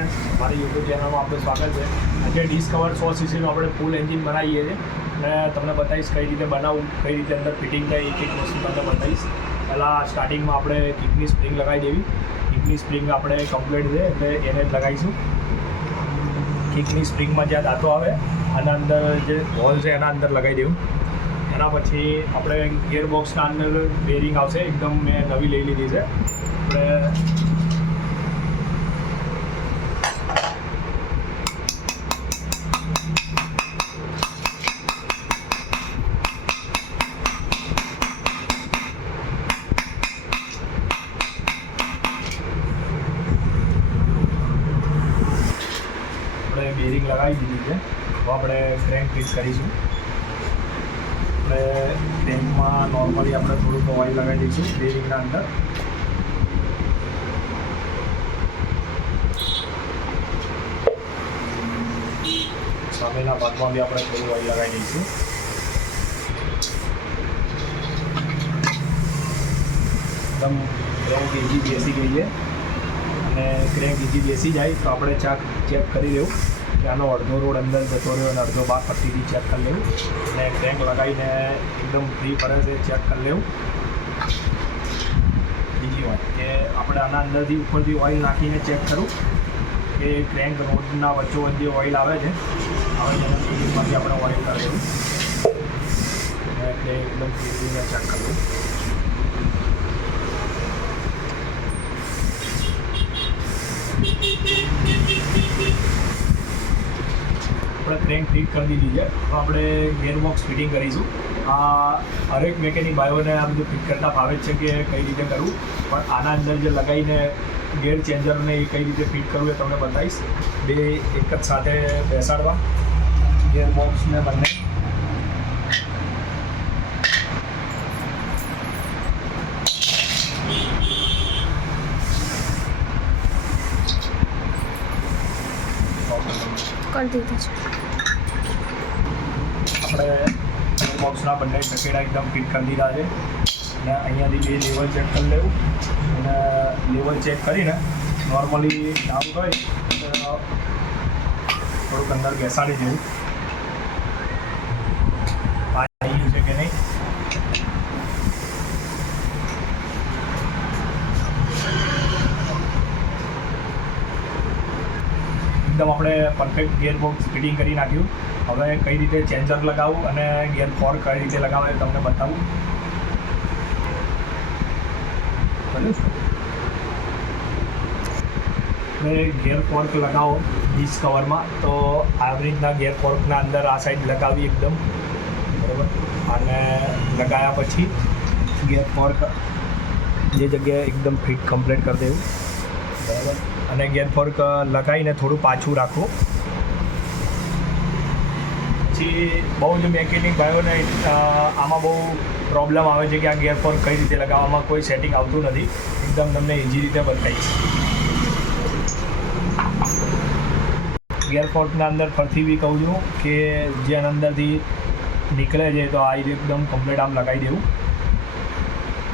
Friends, મારી YouTube ચેનલમાં આપનું સ્વાગત છે. આજે ડિસ્કવર 100 સીસીનું આપણે ફૂલ એન્જિન બનાવીએ છીએ અને તમને બતાવીશ કઈ રીતે બનાવવું, કઈ રીતે અંદર ફિટિંગ થાય, એક વસ્તુ તમને બતાવીશ. પહેલાં સ્ટાર્ટિંગમાં આપણે કિકની સ્પ્રિંગ લગાવી દેવી. કિકની સ્પ્રિંગ આપણે કમ્પ્લીટ છે એટલે એને જ લગાવીશું. કિકની સ્પ્રિંગમાં જ્યાં દાંતો આવે આના અંદર જે હોલ છે એના અંદર લગાવી દેવું. એના પછી આપણે ગિયરબોક્સના અંદર બેરિંગ આવશે, એકદમ મેં નવી લઈ લીધી છે. આપણે બેરિંગ લગાવી દીધી છે. તો આપણે ક્રેન્ક ફિટ કરીશું. આપણે ક્રેન્કમાં નોર્મલી આપણે થોડુંક ઓઇલ લગાવી દઈશું બેરિંગના અંદર. સામેના ભાગમાં બી આપણે થોડું ઓઇલ લગાવી દઈશું. એકદમ ક્રેન્ક ઇઝી બેસી ગઈ છે અને ક્રેન્ક ઇઝી બેસી જાય તો આપણે ચેક કરી લેવું કે આનો અડધો રોડ અંદર જતો રહ્યો અને અડધો ભાગ પટ્ટીથી ચેક કરી લેવું અને ક્રેન્ક લગાવીને એકદમ ફ્રી ફરે છે ચેક કરી લેવું. બીજી વાત કે આપણે આના અંદરથી ઉપરથી ઓઇલ નાખીને ચેક કરું કે ક્રેન્ક રોડના વચ્ચોવચ્ચ જે ઓઇલ આવે છે એમાંથી આપણે ઓઇલ કરી લેવું અને એકદમ ફ્રીને ચેક કરી લઉં. આપણે ક્રેન્ક ફિટ કરી દીધી છે. તો આપણે ગિયરબોક્સ ફિટિંગ કરીશું. હરેક મેકેનિક ભાઈઓને આ બધું ફિટ કરતાં ફાવે જ છે કે કઈ રીતે કરવું, પણ આના અંદર જે લગાવીને ગિયર ચેન્જરને એ કઈ રીતે ફિટ કરવું એ તમને બતાવીશ. બે એક જ સાથે બેસાડવા ગિયરબોક્સને બંને. કરી દીધું છે. આપણે બોક્સના બંને ટકેડા એકદમ ફિટ કરી દીધા છે અને અહીંયાથી બે લેવલ ચેક કરી લેવું અને લેવલ ચેક કરીને નોર્મલી ડાઉન હોય તો થોડુંક અંદર બેસાડી દેવું. આવી ગયું છે કે નહીં. એકદમ આપણે પરફેક્ટ ગિયરબોક્સ ફિટિંગ કરી નાખ્યું. હવે કઈ રીતે ચેન્જર લગાવવું અને ગિયર ફોર્ક કઈ રીતે લગાવવા એ તમને બતાવું. આપણે ગિયર ફોર્ક લગાવો ડિસ્કવરમાં તો આવી રીતના ગિયર ફોર્કના અંદર આ સાઈડ લગાવી એકદમ બરાબર. અને લગાવ્યા પછી ગિયર ફોર્ક જે જગ્યાએ એકદમ ફિટ કમ્પ્લીટ કરી દેવું બરાબર. અને ગિયર ફોર્ક લગાવીને થોડું પાછું રાખવું. પછી બહુ જ મેકેનિક ભાઈઓને આમાં બહુ પ્રોબ્લેમ આવે છે કે આ ગિયર ફોર્ક કઈ રીતે લગાવવામાં કોઈ સેટિંગ આવતું નથી. એકદમ તમને ઇઝી રીતે બતાવીશ. ગિયર ફોર્કના અંદર ફરતી બી કહું છું કે જે અંદરથી નીકળે છે તો આ રીતે એકદમ કમ્પ્લીટ આમ લગાવી દેવું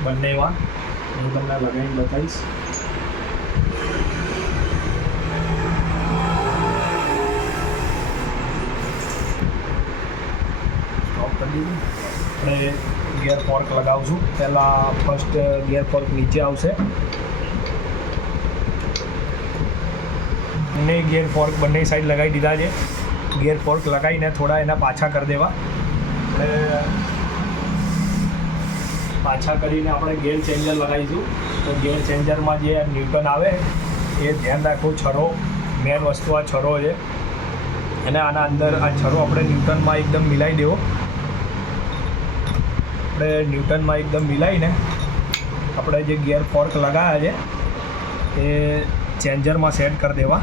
બંનેમાં. હું તમને લગાવીને બતાવીશ. આપણે ગિયર ફોર્ક લગાવશું. પહેલાં ફર્સ્ટ ગિયર ફોર્ક નીચે આવશે. બંને ગિયર ફોર્ક બંને સાઈડ લગાવી દીધા છે. ગિયર ફોર્ક લગાવીને થોડા એના પાછા કરી દેવા. આપણે પાછા કરીને આપણે ગિયર ચેન્જર લગાવીશું. તો ગિયર ચેન્જરમાં જે ન્યૂટન આવે એ ધ્યાન રાખવું. છરો મેન વસ્તુ આ છરો છે અને આના અંદર આ છરો આપણે ન્યૂટનમાં એકદમ મિલાવી દેવો. આપણે ન્યૂટનમાં એકદમ મિલાવીને આપણે જે ગિયર ફોર્ક લગાવ્યા છે એ ચેન્જરમાં સેટ કરી દેવા.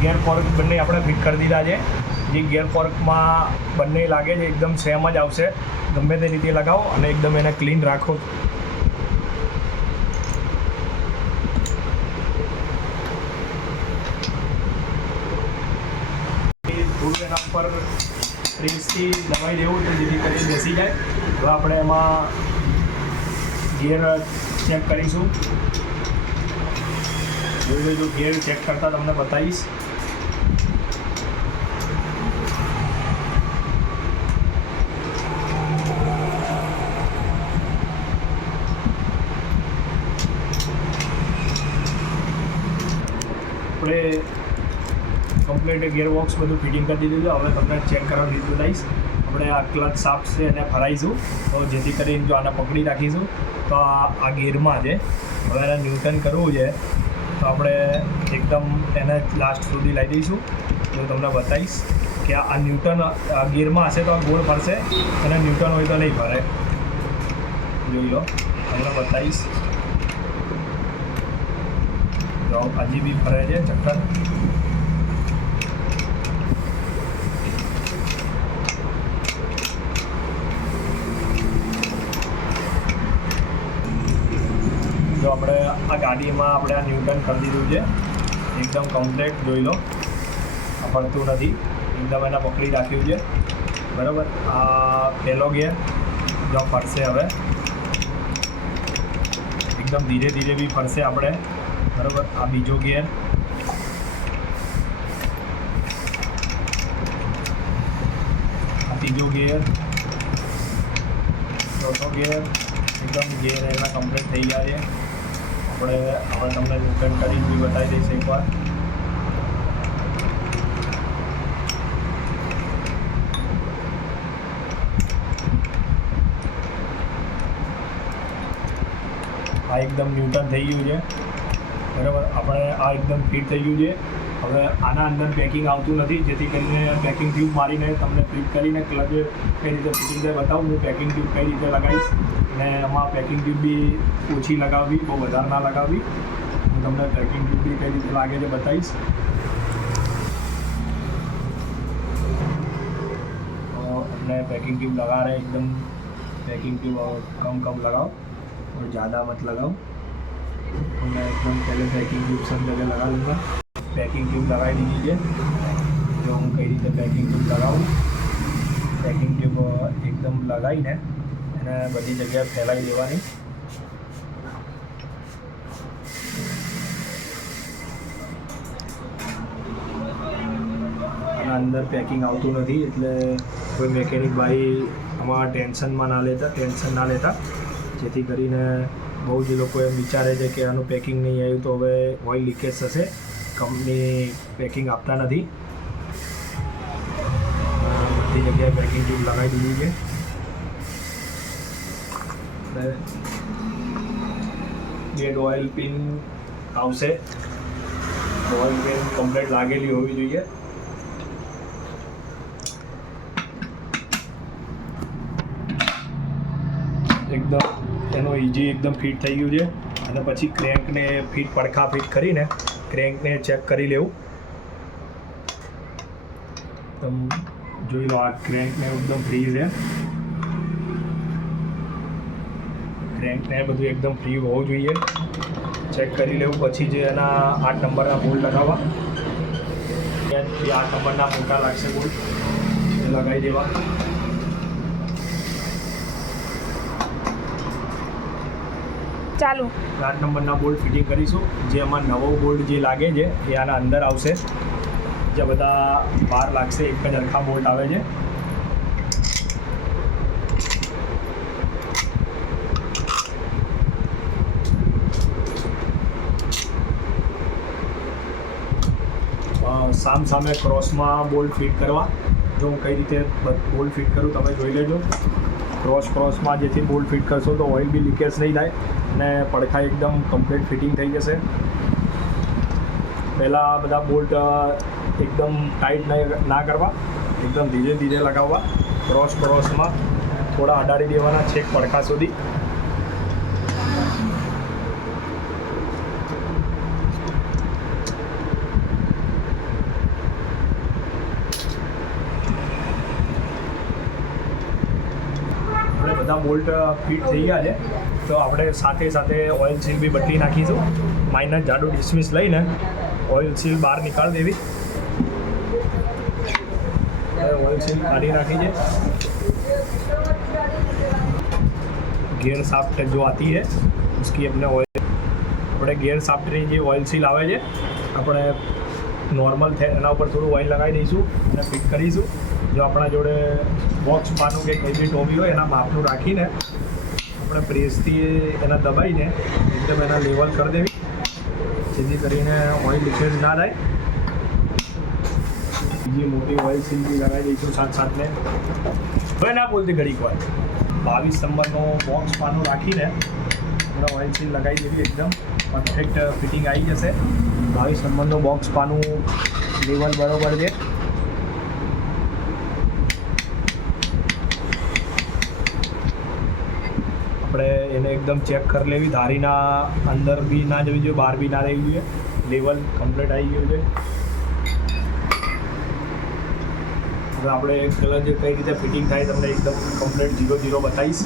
ગિયર ફોર્ક બંને આપણે ફિટ કરી દીધા છે. જે ગિયર ફોર્કમાં બંને લાગે છે એકદમ સેમ જ આવશે. ગમે તે રીતે લગાવો અને એકદમ એને ક્લીન રાખો. થોડું એના ઉપર પ્રેસથી દબાઈ દેવું તો જેથી કરીને બેસી જાય. હવે આપણે એમાં ગિયર ચેક કરીશું. જોઈ લેજો, ગિયર ચેક કરતાં તમને બતાવીશ. આપણે કમ્પ્લીટ ગિયરબોક્સ બધું ફિટિંગ કરી દીધું છે. હવે તમને ચેક કરવાનું રીત બતાવીશ. આપણે આ ક્લચ શાફ્ટ છે એને ફરાઈશું તો જેથી કરીને જો આને પકડી રાખીશું તો આ ગિયરમાં છે. હવે એને ન્યૂટન કરવું છે તો આપણે એકદમ એને લાસ્ટ સુધી લઈ દઈશું. તો તમને બતાવીશ કે આ ન્યૂટન ગિયરમાં હશે તો આ ગોળ ફરશે અને ન્યૂટન હોય તો નહીં ફરે. જોઈ લો, તમને બતાવીશ. જો હજી બી ફરે છે ચક્કર. જો આપણે આ ગાડીમાં આપણે આ ન્યૂટન કરી દીધું છે એકદમ કમ્પ્લેટ. જોઈ લો, આ ફરતું નથી, એકદમ એને પકડી રાખ્યું છે. બરાબર, આ પહેલો ગિયર જો ફરશે હવે એકદમ ધીરે ધીરે બી ફરશે આપણે. બરાબર, આ બીજો ગિયર, આ ત્રીજો ગિયર, ચોથો ગિયર. એકદમ ગિયર એના કમ્પ્લીટ થઈ ગયા છે. આપણે હવે તમને ન્યૂટન કરી બી બતાવી દઈશ એકવાર. આ એકદમ ન્યૂટન થઈ ગયું છે. બરાબર, આપણે આ એકદમ ફિટ થઈ ગયું છે. હવે આના અંદર પેકિંગ આવતું નથી, જેથી કરીને પેકિંગ ટ્યુબ મારીને તમને ફિટ કરીને ક્લચ કઈ રીતે ફિટિંગ થાય બતાવું. હું પેકિંગ ટ્યુબ કઈ રીતે લગાવીશ અને એમાં પેકિંગ ટ્યુબ બી ઓછી લગાવવી, બહુ વધારે ના લગાવવી. હું તમને પેકિંગ ટ્યુબ બી કઈ રીતે લાગે છે બતાવીશ. अपने पैकिंग ट्यूब लगा रहे हैं, एकदम पैकिंग ट्यूब कम लगाओ और ज़्यादा मत लगाओ. मैं एकदम पहले पैकिंग ट्यूब सब जगह लगा लूँगा. पैकिंग ट्यूब लगा दीजिए. जो હું કઈ રીતે પેકિંગ ટ્યુબ લગાવું, પેકિંગ ટ્યુબ એકદમ લગાવીને એને બધી જગ્યાએ ફેલાવી દેવાની. આના અંદર પેકિંગ આવતું નથી એટલે કોઈ મેકેનિક ભાઈ આમાં ટેન્શન ના લેતા, જેથી કરીને બહુ જ લોકો એમ વિચારે છે કે આનું પેકિંગ નહીં આવ્યું તો હવે ઓઇલ લીકેજ થશે. કંપની પેકિંગ આપતા નથી. બધી જગ્યાએ પેકિંગ ટ્યુબ લગાવી દીધી છે. ડેડ ઓઇલ પિન આવશે. ઓઇલ પિન કમ્પ્લીટ લાગેલી હોવી જોઈએ. એકદમ એનો ઇઝી એકદમ ફિટ થઈ ગયું છે. અને પછી ક્રેન્કને પડખા ફિટ કરીને ક્રેન્કને ચેક કરી લેવું. તમે જોઈ લો, આ ક્રેન્કને એકદમ ફ્રી છે. ક્રેન્કને બધું એકદમ ફ્રી હોવું જોઈએ. ચેક કરી લેવું. પછી જે એના 8 નંબરના બોલ્ટ લગાવવા. જે 8 નંબરના મોટા લાગશે બોલ્ટ એ લગાવી દેવા. ચાલુ 8 નંબરના બોલ્ટ ફિટિંગ કરીશું. જે એમાં નવો બોલ્ટ જે લાગે છે એ આના અંદર આવશે. જે બધા બહાર લાગશે એક જ હરખા બોલ્ટ આવે છે. સામે ક્રોસમાં બોલ્ટ ફિટ કરવા. જો હું કઈ રીતે બોલ્ટ ફિટ કરું તમે જોઈ લેજો. ક્રોસમાં જેથી બોલ્ટ ફિટ કરશો તો ઓઇલ બી લીકેજ નહીં થાય અને પડખા એકદમ કમ્પ્લીટ ફિટિંગ થઈ જશે. પહેલાં બધા બોલ્ટ એકદમ ટાઈટ ના કરવા, એકદમ ધીરે ધીરે લગાવવા. ક્રોસમાં થોડા અડાડી દેવાના છેક પડખા સુધી. બધા બોલ્ટ ફિટ થઈ ગયા છે તો આપણે સાથે ઓઇલ સીલ બી બદલી નાખીશું. માઇનસ જાડું ડિસમિસ લઈને ઓઇલ સીલ બહાર નીકાળી દેવી. ઓઇલ સીલ કાઢી નાખી છે. गियर शाफ्ट जो आती है उसकी अपने ऑयल આપણે ગિયર શાફ્ટની જે ઓઇલ સીલ આવે છે આપણે નોર્મલ એના ઉપર થોડું ઓઇલ લગાવી દઈશું અને ફિટ કરીશું. જો આપણા જોડે બોક્સ પાનું કે કંઈ બી ટોબી હોય એના માપનું રાખીને આપણે પ્રેસથી એના દબાઈને એકદમ એના લેવલ કરી દેવી, જેથી કરીને ઓઇલ લીકેજ ના થાય. બીજી મોટી ઓઇલ સીલ બી લગાવી દઈશું સાથને. હવે ના બોલતી ઘડીક વાર 22 નંબરનો બોક્સ પાનું રાખીને આપણે ઓઇલ સીલ લગાવી દેવી. એકદમ પરફેક્ટ ફિટિંગ આવી જશે. 22 નંબરનો બોક્સ પાનું લેવલ બરોબર છે. આપણે એને એકદમ ચેક કરી લેવી, ધારીના અંદર બી ના જવી જોઈએ, બહાર બી ના રહેવી જોઈએ. લેવલ કમ્પ્લીટ આવી ગયું છે. હવે આપણે કલર જે કઈ રીતે ફિટિંગ થાય તમને એકદમ કમ્પ્લીટ 0-0 બતાવીશ.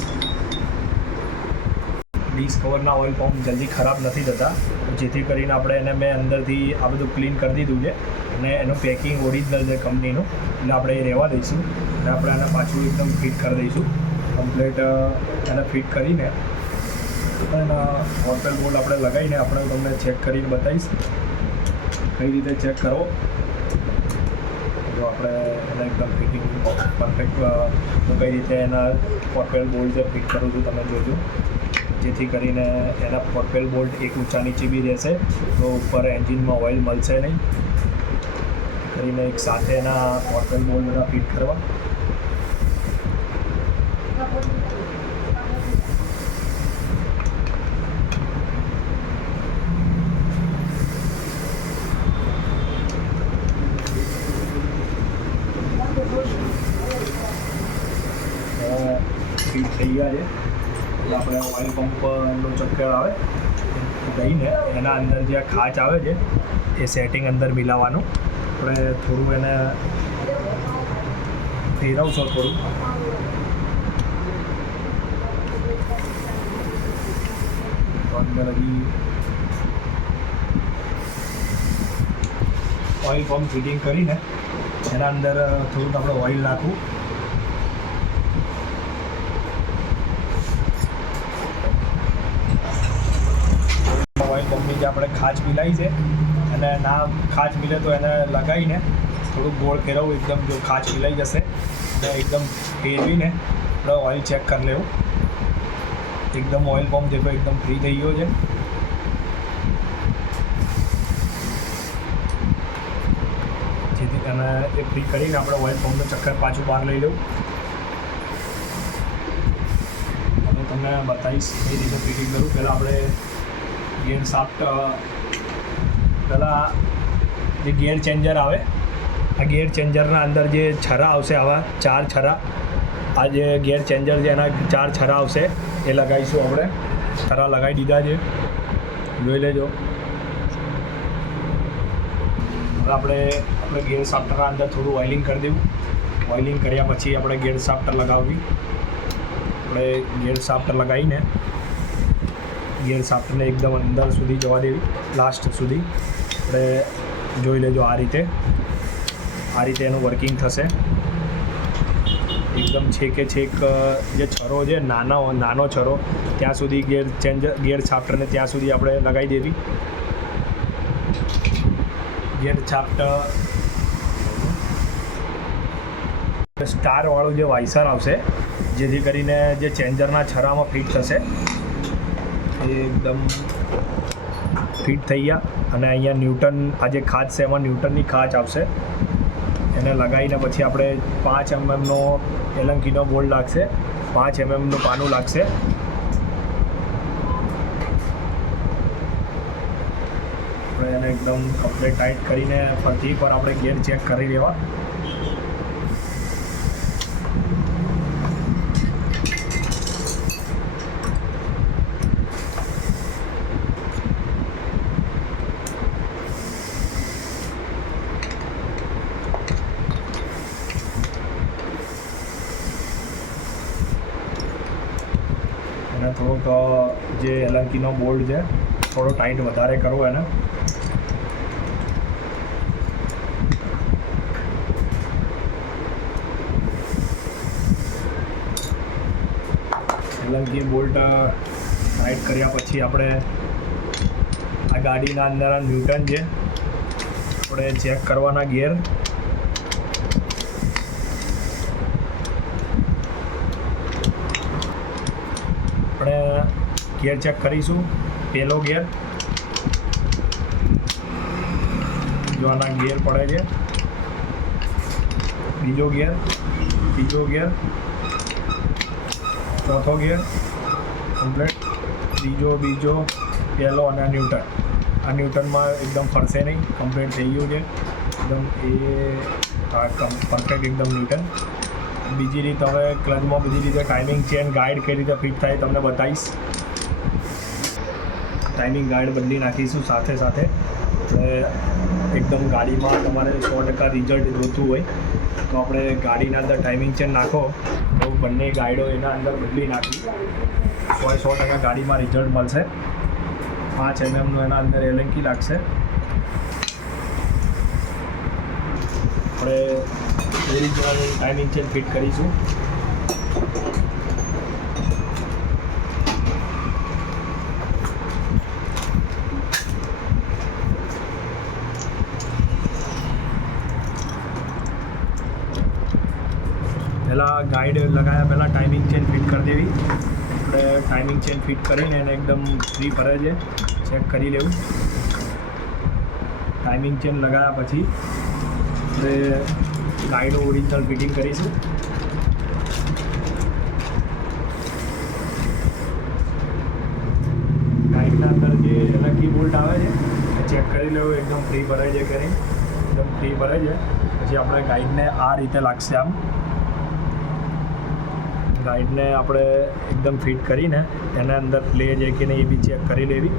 ડીશ કવરના ઓઇલ પંપ જલ્દી ખરાબ નથી થતા, જેથી કરીને આપણે એને મેં અંદરથી આ બધું ક્લીન કરી દીધું છે અને એનું પેકિંગ ઓરિજિનલ છે કંપનીનું, એટલે આપણે એ રહેવા દઈશું અને આપણે આને પાછું એકદમ ફિટ કરી દઈશું. કમ્પ્લીટ એને ફિટ કરીને એના હોટેલ બોલ્ટ આપણે લગાવીને આપણે તમને ચેક કરીને બતાવીશ કઈ રીતે ચેક કરો. જો આપણે એને એકદમ ફિટિંગ પરફેક્ટ હું કઈ રીતે એના હોટેલ બોલ્ટ જે ફિટ કરું છું તમે જોજો, જેથી કરીને એના પ્રોપેલ બોલ્ટ એક ઊંચા નીચે બી રહેશે તો ઉપર એન્જિનમાં ઓઇલ મળશે નહીં. કરીને એક સાથે એના પ્રોપેલ બોલ્ટ બધા ફિટ કરવા. ફિટ થઈ ગયા છે. આપણે ઓઇલ પંપનો ચક્કર આવે દઈને એના અંદર જે ખાંચ આવે છે એ સેટિંગ અંદર મિલાવવાનું. આપણે થોડું એને ફેરવશો થોડું, અંદર હજી ઓઇલ પંપ ફિટિંગ કરીને એના અંદર થોડુંક આપણે ઓઇલ નાખવું. પંપની જે આપણે ખાંચ મિલાવી છે અને ના ખાંચ મિલે તો એને લગાવીને થોડુંક ગોળ ફેરવવું. એકદમ જો ખાંચ મિલાઈ જશે અને એકદમ ફેરવીને આપણે ઓઇલ ચેક કરી લેવું. એકદમ ઓઇલ પંપ જેવો એકદમ ફ્રી થઈ ગયો છે. જેથી એને એ ફ્રી કરીને આપણે ઓઇલ પંપનું ચક્કર પાછું બહાર લઈ લેવું અને તમને બતાવીશ કઈ રીતે ફિટિંગ કરું. પહેલાં આપણે ગિયર શાફ્ટ પહેલાં જે ગિયર ચેન્જર આવે આ ગિયર ચેન્જરના અંદર જે છરા આવશે આવા 4 છરા, આ જે ગિયર ચેન્જર છે એના 4 છરા આવશે એ લગાવીશું. આપણે છરા લગાવી દીધા છે, જોઈ લેજો. હવે આપણે ગિયર શાફ્ટના અંદર થોડું ઓઇલિંગ કરી દેવું. ઓઇલિંગ કર્યા પછી આપણે ગિયર શાફ્ટ લગાવવી. આપણે ગિયર શાફ્ટ લગાવીને ગિયર શાફ્ટને એકદમ અંદર સુધી જવા દેવી, લાસ્ટ સુધી. આપણે જોઈ લેજો આ રીતે એનું વર્કિંગ થશે. એકદમ છેકે છેક જે છરો છે નાનો છરો ત્યાં સુધી ગિયર શાફ્ટને ત્યાં સુધી આપણે લગાવી દેવી. ગિયર શાફ્ટ સ્ટારવાળું જે વાઇસર આવશે જેથી કરીને જે ચેન્જરના છરામાં ફિટ થશે. એ એકદમ ફિટ થઈ ગયા અને અહીંયા ન્યૂટન આ જે ખાંચ છે એમાં ન્યૂટનની ખાંચ આવશે. એને લગાવીને પછી આપણે 5 mm એલંકીનો બોલ્ટ લાગશે, 5 mm પાનું લાગશે. આપણે એને એકદમ કમ્પ્લીટ ટાઈટ કરીને ફરીથી પર આપણે ગિયર ચેક કરી લેવા. અને થોડોક જે એલંકીનો બોલ્ટ છે થોડો ટાઈટ વધારે કરવો એને. એલંકી બોલ્ટ ટાઈટ કર્યા પછી આપણે આ ગાડીના અંદર ન્યૂટન છે આપણે ચેક કરવાના ગિયર. આપણે ગિયર ચેક કરીશું. પહેલો ગિયર, જો આના ગિયર પડે છે. બીજો ગિયર, ત્રીજો ગિયર, ચોથો ગિયર કમ્પ્લીટ. બીજો પહેલો અને ન્યૂટન. આ ન્યૂટનમાં એકદમ ફરશે નહીં, કમ્પ્લીટ થઈ ગયું છે એકદમ. પરફેક્ટ એકદમ ન્યૂટન. બીજી રીત હવે ક્લચમાં બીજી રીતે ટાઈમિંગ ચેન ગાઈડ કઈ રીતે ફિટ થાય તમને બતાવીશ. ટાઈમિંગ ગાઈડ બદલી નાખીશું સાથે સાથે. એટલે એકદમ ગાડીમાં તમારે 100% રિઝલ્ટ જોતું હોય તો આપણે ગાડીના અંદર ટાઈમિંગ ચેન નાખો તો બંને ગાઈડો એના અંદર બદલી નાખી 100% ગાડીમાં રિઝલ્ટ મળશે. 5 mm એના અંદર એલંકી લાગશે. આપણે ઓરિજિનલ ટાઈમિંગ ચેન ફિટ કરીશું. પહેલાં ગાઈડ લગાવ્યા પહેલાં ટાઈમિંગ ચેન ફિટ કરી દેવી. આપણે ટાઈમિંગ ચેન ફિટ કરીને એને એકદમ ફ્રી ફરે છે ચેક કરી લેવું. ટાઈમિંગ ચેન લગાવ્યા પછી આપણે ગાઈડો ઓરિજિનલ ફિટિંગ કરીશું. ગાઈડના અંદર જે એલંકી બોલ્ટ આવે છે એ ચેક કરી લેવું એકદમ ફ્રી ભરાય છે કે નહીં. એકદમ ફ્રી ભરાય છે પછી આપણે ગાઈડને આ રીતે લાગશે. આમ ગાઈડને આપણે એકદમ ફિટ કરીને એના અંદર પ્લે છે કે નહીં એ બી ચેક કરી લેવી.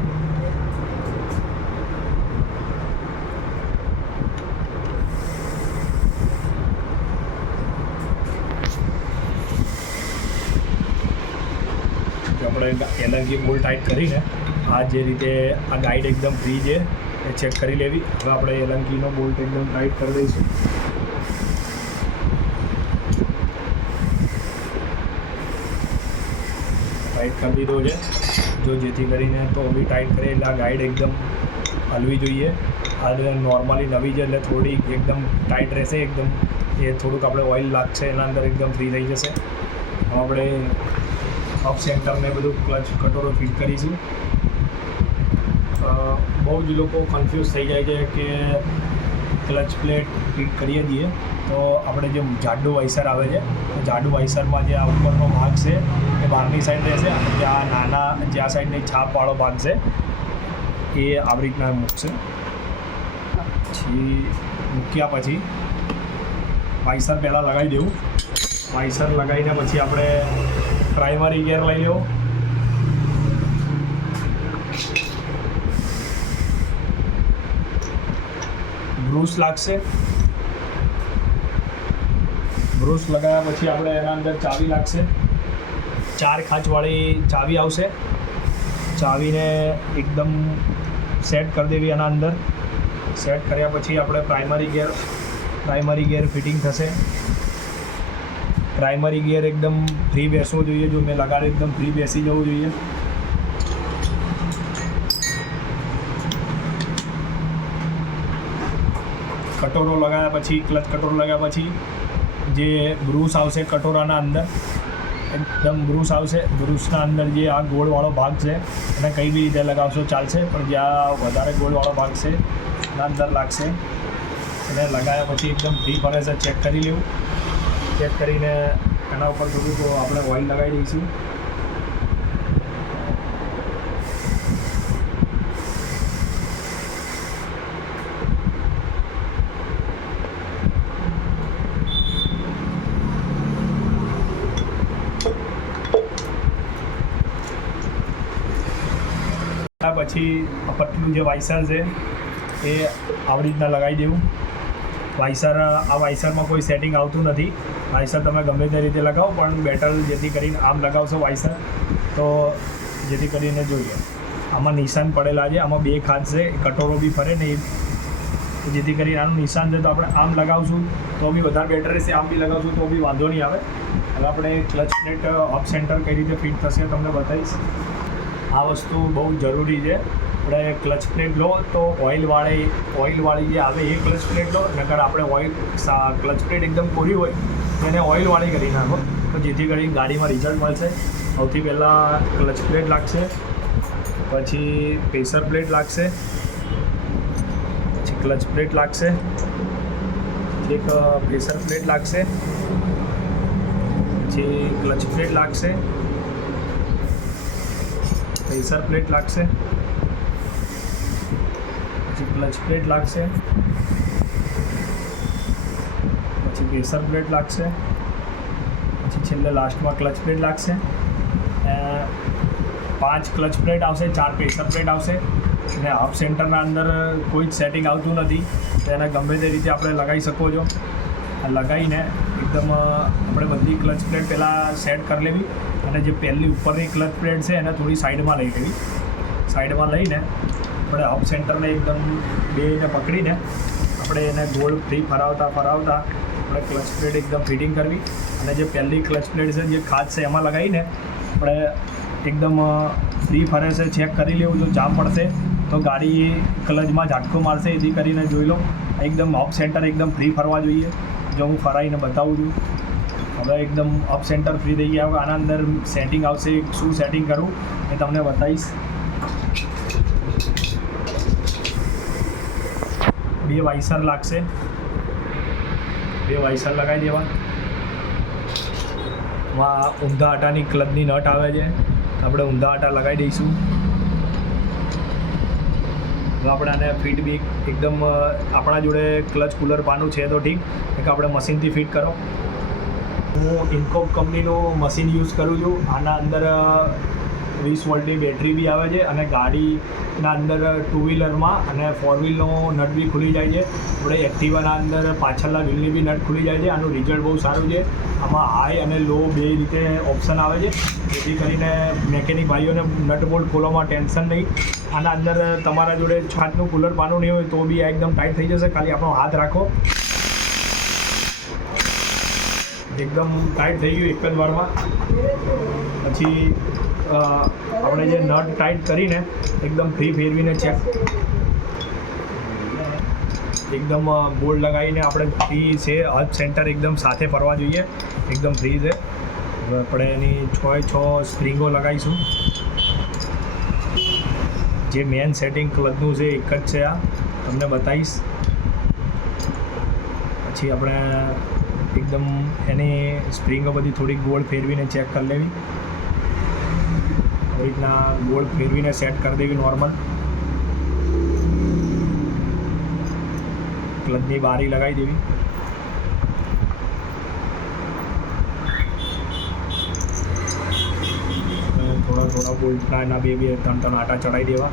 આપણે એલંકી બોલ્ટ ટાઈટ કરીને આ જે રીતે આ ગાઈડ એકદમ ફ્રી છે એ ચેક કરી લેવી. હવે આપણે એલંકીનો બોલ્ટ એકદમ ટાઈટ કરી દઈશું. ટાઈટ કરી દીધો છે જો જેથી કરીને તો બી ટાઈટ કરીએ એટલે આ ગાઈડ એકદમ હલવી જોઈએ. આ નોર્મલી નવી છે એટલે થોડી એકદમ ટાઈટ રહેશે. એકદમ એ થોડુંક આપણે ઓઇલ લાગશે એના અંદર એકદમ ફ્રી થઈ જશે. આપણે અપ સેન્ટરને બધું ક્લચ કટોરો ફિટ કરીશું. બહુ જ લોકો કન્ફ્યુઝ થઈ જાય છે કે ક્લચ પ્લેટ ફિટ કરીએ છીએ તો આપણે જે જાડું વાઇસર આવે છે જાડું વાઇસરમાં જે આ ઉપરનો ભાગ છે એ બહારની સાઈડ રહેશે અને જ્યાં નાના જ્યાં સાઈડની છાપવાળો ભાગ છે એ આવી રીતના મૂકશે. પછી મૂક્યા પછી વાઇસર પહેલાં લગાવી દેવું. વાઇસર લગાવીને પછી આપણે પ્રાઇમરી ગિયર લઈ લેવો. બ્રુશ લાગશે. બ્રુશ લગાવ્યા પછી આપણે એના અંદર ચાવી લાગશે. 4 ખાંચવાળી ચાવી આવશે. ચાવીને એકદમ સેટ કરી દેવી એના અંદર. સેટ કર્યા પછી આપણે પ્રાઇમરી ગિયર ફિટિંગ થશે. પ્રાઇમરી ગિયર એકદમ ફ્રી બેસવું જોઈએ. જો મેં લગાડે એકદમ ફ્રી બેસી જવું જોઈએ. કટોરો લગાવ્યા પછી ક્લચ કટોરો લગાવ્યા પછી જે બ્રુશ આવશે કટોરાના અંદર એકદમ બ્રુશ આવશે. બ્રુશના અંદર જે આ ગોળવાળો ભાગ છે એને કઈ બી રીતે લગાવશો ચાલશે પણ જ્યાં વધારે ગોળવાળો ભાગ છે એના અંદર લાગશે. એને લગાવ્યા પછી એકદમ ફ્રી ફરે છે ચેક કરી લેવું. ચેક કરીને એના ઉપર થોડુંક આપણે ઓઇલ લગાવી દઈશું. પછી પતલું જે વાઇસર છે એ આવી રીતના લગાવી દેવું. વાઇસર આ વાઇસરમાં કોઈ સેટિંગ આવતું નથી. વાઇસર તમે ગમે તે રીતે લગાવો પણ બેટર જેથી કરીને આમ લગાવશો વાઇસર તો જેથી કરીને જોઈએ આમાં નિશાન પડેલા છે. આમાં 2 ખાંચ છે કટોરો બી ફરે ને જેથી કરીને આનું નિશાન છે તો આપણે આમ લગાવશું તો બી વધારે બેટર રહેશે. આમ બી લગાવશું તો બી વાંધો નહીં આવે. હવે આપણે ક્લચ પ્લેટ ઓફ સેન્ટર કઈ રીતે ફિટ થશે તમને બતાવીશ. આ વસ્તુ બહુ જરૂરી છે. આપણે ક્લચ પ્લેટ લો તો ઓઇલવાળી જે આવે એ ક્લચ પ્લેટ લો, નકર આપણે ક્લચ પ્લેટ એકદમ કોરી હોય તો એને ઓઇલવાળી કરી નાખો, તો જેથી કરીને ગાડીમાં રિઝલ્ટ મળશે. સૌથી પહેલાં ક્લચ પ્લેટ લાગશે, પછી પ્રેશર પ્લેટ લાગશે, પછી ક્લચ પ્લેટ લાગશે, એક પ્રેશર પ્લેટ લાગશે, પછી ક્લચ પ્લેટ લાગશે, પ્રેશર પ્લેટ લાગશે, પછી ક્લચ પ્લેટ લાગશે, પછી પ્રેશર પ્લેટ લાગશે, પછી છેલ્લે લાસ્ટમાં ક્લચ પ્લેટ લાગશે. 5 ક્લચ પ્લેટ આવશે, 4 પ્રેશર પ્લેટ આવશે. અને હાફ સેન્ટરના અંદર કોઈ જ સેટિંગ આવતું નથી, તો એને ગમે તે રીતે આપણે લગાવી શકો છો. લગાવીને એકદમ આપણે બધી ક્લચ પ્લેટ પહેલાં સેટ કરી લેવી, અને જે પહેલી ઉપરની ક્લચ પ્લેટ છે એને થોડી સાઈડમાં લઈ લેવી. સાઈડમાં લઈને આપણે હાફ સેન્ટરને એકદમ બેને પકડીને આપણે એને ગોળ ફ્રી ફરાવતા આપણે ક્લચ પ્લેટ એકદમ ફિટિંગ કરવી. અને જે પહેલી ક્લચ પ્લેટ છે જે ખાસ છે એમાં લગાવીને આપણે એકદમ ફ્રી ફરે છે ચેક કરી લેવું. જો જામ પડશે તો ગાડી ક્લચમાં ઝાટકો મારશે, એથી કરીને જોઈ લો. એકદમ હાફ સેન્ટર એકદમ ફ્રી ફરવા જોઈએ. જો હું ફરાઈને બતાવું છું. હવે એકદમ અપ સેન્ટર ફ્રી થઈ ગયા. આના અંદર સેટિંગ આવશે, શું સેટિંગ કરું એ તમને બતાવીશ. 2 વાઇસર લાગશે, 2 વાઇસર લગાવી દેવા. એમાં ઊંધા આટાની ક્લચની નટ આવે છે, આપણે ઊંધા આટા લગાવી દઈશું. હવે આપણે આને ફિટ બી એકદમ આપણા જોડે ક્લચ કુલર પાનું છે તો ઠીક, કે આપણે મશીનથી ફિટ કરો. હું ઇન્કોપ કંપનીનું મશીન યુઝ કરું છું. આના અંદર 20 વોલ્ટની બેટરી બી આવે છે, અને ગાડીના અંદર 2 વ્હીલરમાં અને 4 વ્હીલનો નટ બી ખુલી જાય છે. આપણે એક્ટિવાના અંદર પાછળના વ્હીલની બી નટ ખુલી જાય છે. આનું રિઝલ્ટ બહુ સારું છે. આમાં હાઈ અને લો બે રીતે ઓપ્શન આવે છે, જેથી કરીને મેકેનિક ભાઈઓને નટ બોલ્ટ ખોલવામાં ટેન્શન નહીં. આના અંદર તમારા જોડે 6નું કુલર પાનું નહીં હોય તો બી આ એકદમ ટાઈટ થઈ જશે. ખાલી આપણો હાથ રાખો, એકદમ ટાઈટ થઈ ગયું એક જ વારમાં. પછી આપણે જે નટ ટાઈટ કરીને એકદમ ફ્રી ફેરવીને ચેક એકદમ બોલ્ડ લગાવીને આપણે ફ્રી છે. હાથ સેન્ટર એકદમ સાથે ફરવા જોઈએ, એકદમ ફ્રી છે. હવે આપણે એની 6 સ્પ્રિંગો લગાવીશું. જે મેન સેટિંગ ક્લચનું છે એક જ છે, આ તમને બતાવીશ. પછી આપણે એકદમ એની સ્પ્રિંગો બધી થોડીક ગોળ ફેરવીને ચેક કરી લેવી. આવી રીતના ગોળ ફેરવીને સેટ કરી દેવી નોર્મલ. ક્લચની બારી લગાવી દેવી. થોડા બોલ્ટના એના 2-3 આટા ચડાવી દેવા.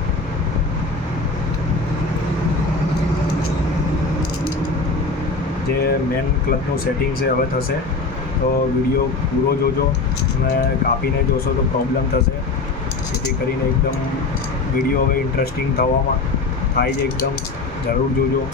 જે મેન ક્લચનું સેટિંગ છે હવે થશે, તો વિડીયો પૂરો જોજો. અને કાપીને જોશો તો પ્રોબ્લેમ થશે, જેથી કરીને એકદમ વિડીયો હવે ઇન્ટરેસ્ટિંગ થાય છે. એકદમ જરૂર જોજો.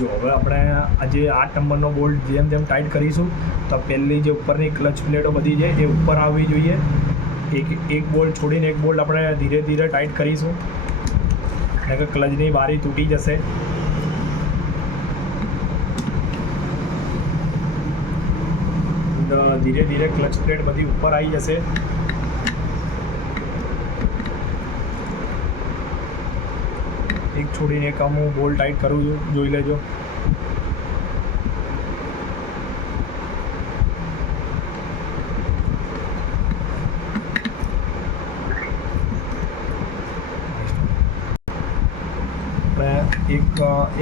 જો હવે આપણે આજે 8 નંબરનો બોલ્ટ જેમ ટાઈટ કરીશું, તો પહેલી જે ઉપરની ક્લચ પ્લેટો બધી છે એ ઉપર આવવી જોઈએ. એક બોલ્ટ છોડીને એક બોલ્ટ આપણે ધીરે ધીરે ટાઈટ કરીશું, એટલે કે ક્લચની બારી તૂટી જશે. ધીરે ધીરે ક્લચ પ્લેટ બધી ઉપર આવી જશે. એક છોડીને એક હું બોલ્ટ ટાઈટ કરું છું, જોઈ લેજો.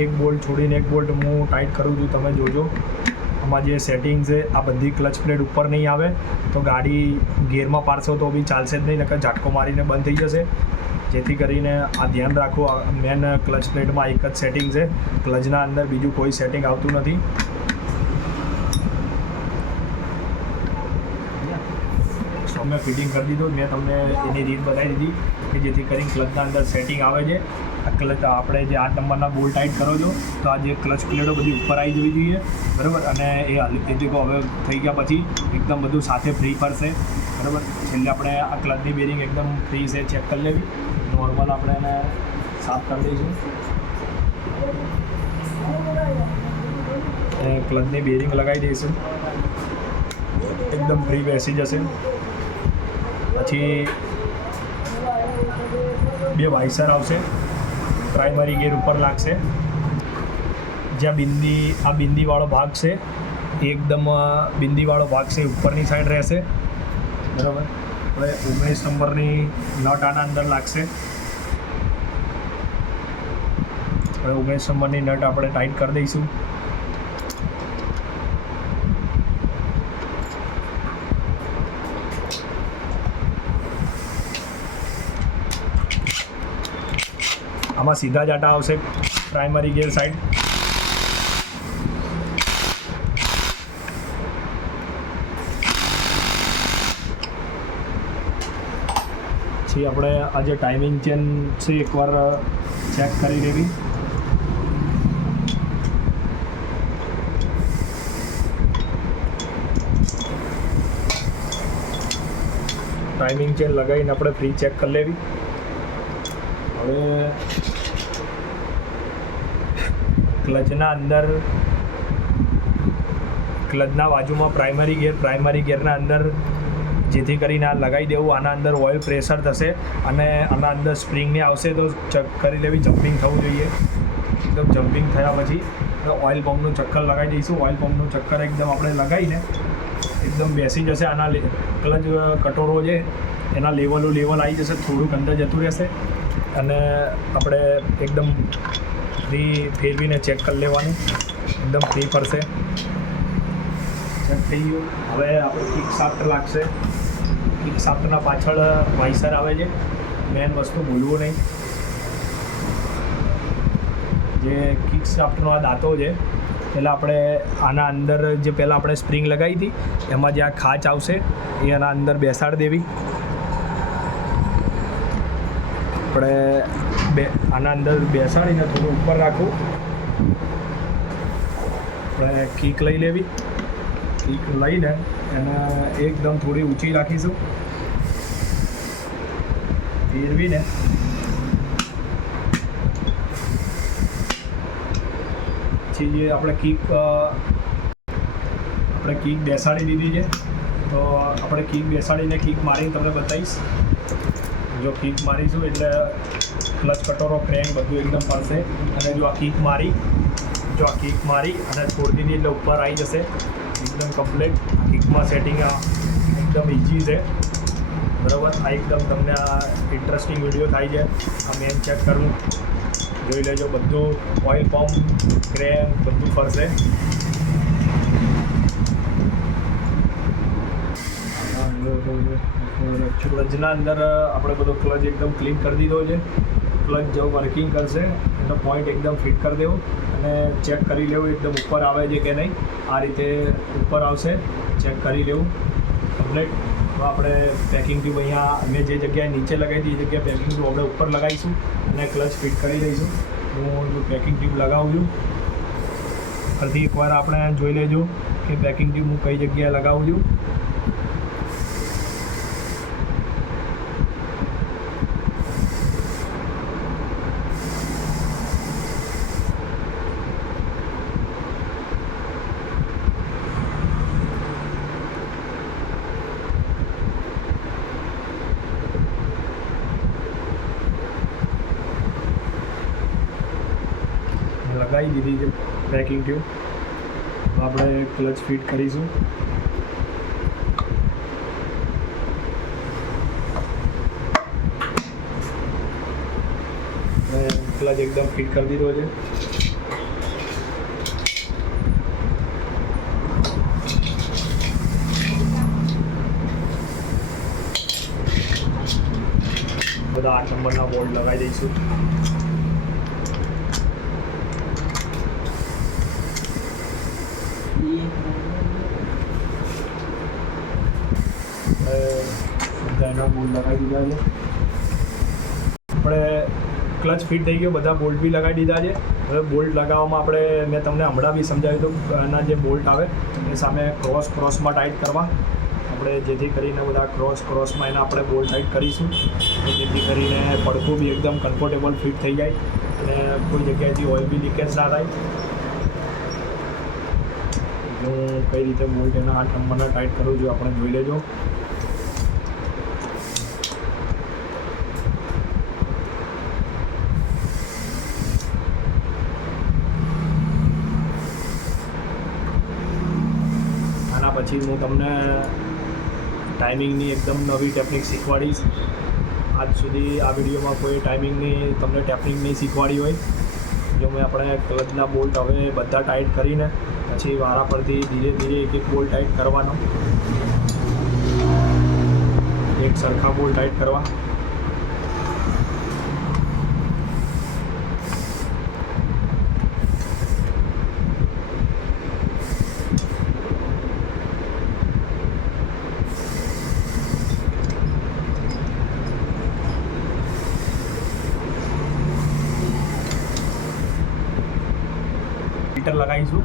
એક બોલ્ટ છોડીને એક બોલ્ટ હું ટાઈટ કરું છું, તમે જોજો. આમાં જે સેટિંગ છે આ બધી ક્લચ પ્લેટ ઉપર નહીં આવે, તો ગાડી ગિયરમાં પાડશો તો બી ચાલશે જ નહીં, નકર ઝાટકો મારીને બંધ થઈ જશે. જેથી કરીને આ ધ્યાન રાખો. મેન ક્લચ પ્લેટમાં એક જ સેટિંગ છે, ક્લચના અંદર બીજું કોઈ સેટિંગ આવતું નથી. મેં ફિટિંગ કરી દીધું. મેં તમને એની રીત બતાવી દીધી કે જેથી કરીને ક્લચના અંદર સેટિંગ આવે છે. આ ક્લચ આપણે જે 8 નંબરના બોલ્ટ ટાઈટ કરો છો તો આ જે ક્લચ પ્લેટો બધી ઉપર આવી જવી જોઈએ, બરાબર. અને એ દેખો હવે થઈ ગયા પછી એકદમ બધું સાથે ફ્રી ફરશે, બરાબર. છેલ્લે આપણે આ ક્લચની બેરિંગ એકદમ ફ્રી છે ચેક કરી લેવી. નોર્મલ આપણે એને સાફ કરી દઈશું. ક્લચની બેરિંગ લગાવી દઈશું, એકદમ ફ્રી બેસી જશે. પછી 2 વાઇસર આવશે, પ્રાઇમરી ગેર ઉપર લાગશે. જ્યાં આ બિંદીવાળો ભાગ છે એકદમ બિંદીવાળો ભાગ છે ઉપરની સાઈડ રહેશે, બરાબર. હવે 19 નંબરની નટ આના અંદર લાગશે. હવે 19 નંબરની નટ આપણે ટાઈટ કરી દઈશું. આમાં સીધા જ આટા આવશે પ્રાઇમરી ગેર સાઈડ. પછી આપણે આ જે ટાઈમિંગ ચેન છે એકવાર ચેક કરી લેવી. ટાઈમિંગ ચેન લગાવીને આપણે ફ્રી ચેક કરી લેવી. હવે ક્લચના અંદર ક્લચના બાજુમાં પ્રાઇમરી ગેરના અંદર જેથી કરીને આ લગાવી દેવું. આના અંદર ઓઇલ પ્રેશર થશે અને આના અંદર સ્પ્રિંગને આવશે તો ચેક કરી લેવી, જમ્પિંગ થવું જોઈએ. એકદમ જમ્પિંગ થયા પછી ઓઇલ પંપનું ચક્કર લગાવી દઈશું. ઓઇલ પંપનું ચક્કર એકદમ આપણે લગાવીને એકદમ બેસી જશે. આના ક્લચ કટોરો છે એના લેવલ આવી જશે, થોડુંક અંદર જતું રહેશે અને આપણે એકદમ ફ્રી ફેરવીને ચેક કરી લેવાનું. એકદમ ફ્રી ફરશે. ચેક થઈ ગયું. હવે આપણે કિક શાફ્ટ લાગશે. કિક શાફ્ટના પાછળ વાઇસર આવે છે. મેન વસ્તુ ભૂલવું નહીં, જે કિક શાફ્ટનો આ દાંતો છે પહેલાં આપણે આના અંદર જે પહેલાં આપણે સ્પ્રિંગ લગાવી હતી એમાં જે આ ખાંચ આવશે એ આના અંદર બેસાડી દેવી. આપણે આના અંદર બેસાડીને થોડું ઉપર રાખવું. આપણે કીક લઈ લેવી. કીક લઈને એને એકદમ થોડી ઊંચી રાખીશું. ફેરવીને પછી જે આપણે કીક બેસાડી દીધી છે તો આપણે કીક બેસાડીને કીક મારીને તમને બતાવીશ. જો કીક મારીશું એટલે ક્લચ કટોરો ક્રેન્ક બધું એકદમ ફરશે. અને જો આ કીક મારી અને છોડી દીધી એટલે ઉપર આવી જશે એકદમ કમ્પ્લીટ. આ કીકમાં સેટિંગ એકદમ ઇઝી છે, બરાબર. આ એકદમ તમને આ ઇન્ટરેસ્ટિંગ વિડીયો થાય છે. આ મેન ચેક કરવું જોઈ લેજો. બધું ઓઇલ પંપ ક્રેન્ક બધું ફરશે. ક્લચના અંદર આપણે બધો ક્લચ એકદમ ક્લીન કરી દીધો છે. ક્લચ જો વર્કિંગ કરશે એનો પોઈન્ટ એકદમ ફિટ કરી દેવો અને ચેક કરી લેવું એકદમ ઉપર આવે છે કે નહીં. આ રીતે ઉપર આવશે, ચેક કરી લેવું કમ્પ્લીટ. તો આપણે પેકિંગ ટ્યુબ અહીંયા મેં જે જગ્યાએ નીચે લગાવી હતી એ જગ્યાએ પેકિંગ ટ્યુબ આપણે ઉપર લગાવીશું અને ક્લચ ફિટ કરી દઈશું. હું પેકિંગ ટ્યુબ લગાવું છું. ફરીથી એકવાર આપણે જોઈ લેજો કે પેકિંગ ટ્યુબ હું કઈ જગ્યાએ લગાવું છું. લગાવી દીધી છે પેકિંગ ટ્યુબ. આપણે ક્લચ ફિટ કરીશું. ક્લચ એકદમ ફિટ કરી દીધો છે. બધા 8 નંબરના બોલ્ટ લગાવી દઈશું. બધા એના બોલ્ટ લગાવી દીધા છે. આપણે ક્લચ ફિટ થઈ ગયો, બધા બોલ્ટ બી લગાવી દીધા છે. હવે બોલ્ટ લગાવવામાં આપણે મેં તમને હમણાં બી સમજાવ્યું હતું, એના જે બોલ્ટ આવે એ સામે ક્રોસમાં ટાઈટ કરવા. આપણે જેથી કરીને બધા ક્રોસમાં એના આપણે બોલ્ટ ટાઈટ કરીશું, જેથી કરીને પડખું બી એકદમ કમ્ફર્ટેબલ ફિટ થઈ જાય અને કોઈ જગ્યાએથી ઓઇલ બી લીકેજ ના થાય. હું કઈ રીતે બોલ્ટ એના 8 નંબરના ટાઈટ કરું છું આપણે જોઈ લેજો. આના પછી હું તમને ટાઈમિંગની એકદમ નવી ટેકનિક શીખવાડીશ. આજ સુધી આ વિડીયોમાં કોઈ ટાઈમિંગની તમને ટેકનિક નહીં શીખવાડી હોય. જો મેં આપણે ક્લચના બોલ્ટ હવે બધા ટાઈટ કરીને પછી વારા પરથી ધીરે ધીરે એક બોલ્ટ ટાઈટ કરવાનો, એક સરખા બોલ્ટ ટાઈટ કરવા. ફિલ્ટર લગાવીશું.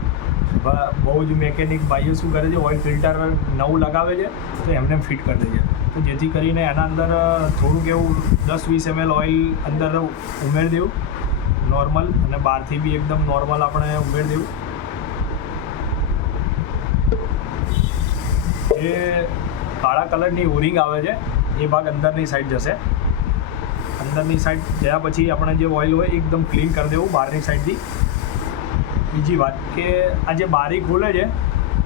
બહુ જ મેકેનિક ભાઈઓ શું કરે છે, ઓઇલ ફિલ્ટર નવું લગાવે છે તો એમને ફિટ કરી દે છે. તો જેથી કરીને એના અંદર થોડુંક એવું 10-20 ml ઓઇલ અંદર ઉમેરી દેવું નોર્મલ, અને બહારથી બી એકદમ નોર્મલ આપણે ઉમેરી દેવું. જે કાળા કલરની ઓરિંગ આવે છે એ ભાગ અંદરની સાઈડ જશે. અંદરની સાઈડ ગયા પછી આપણે જે ઓઇલ હોય એકદમ ક્લીન કરી દેવું બહારની સાઈડથી. બીજી વાત કે આ જે બારી ખોલે છે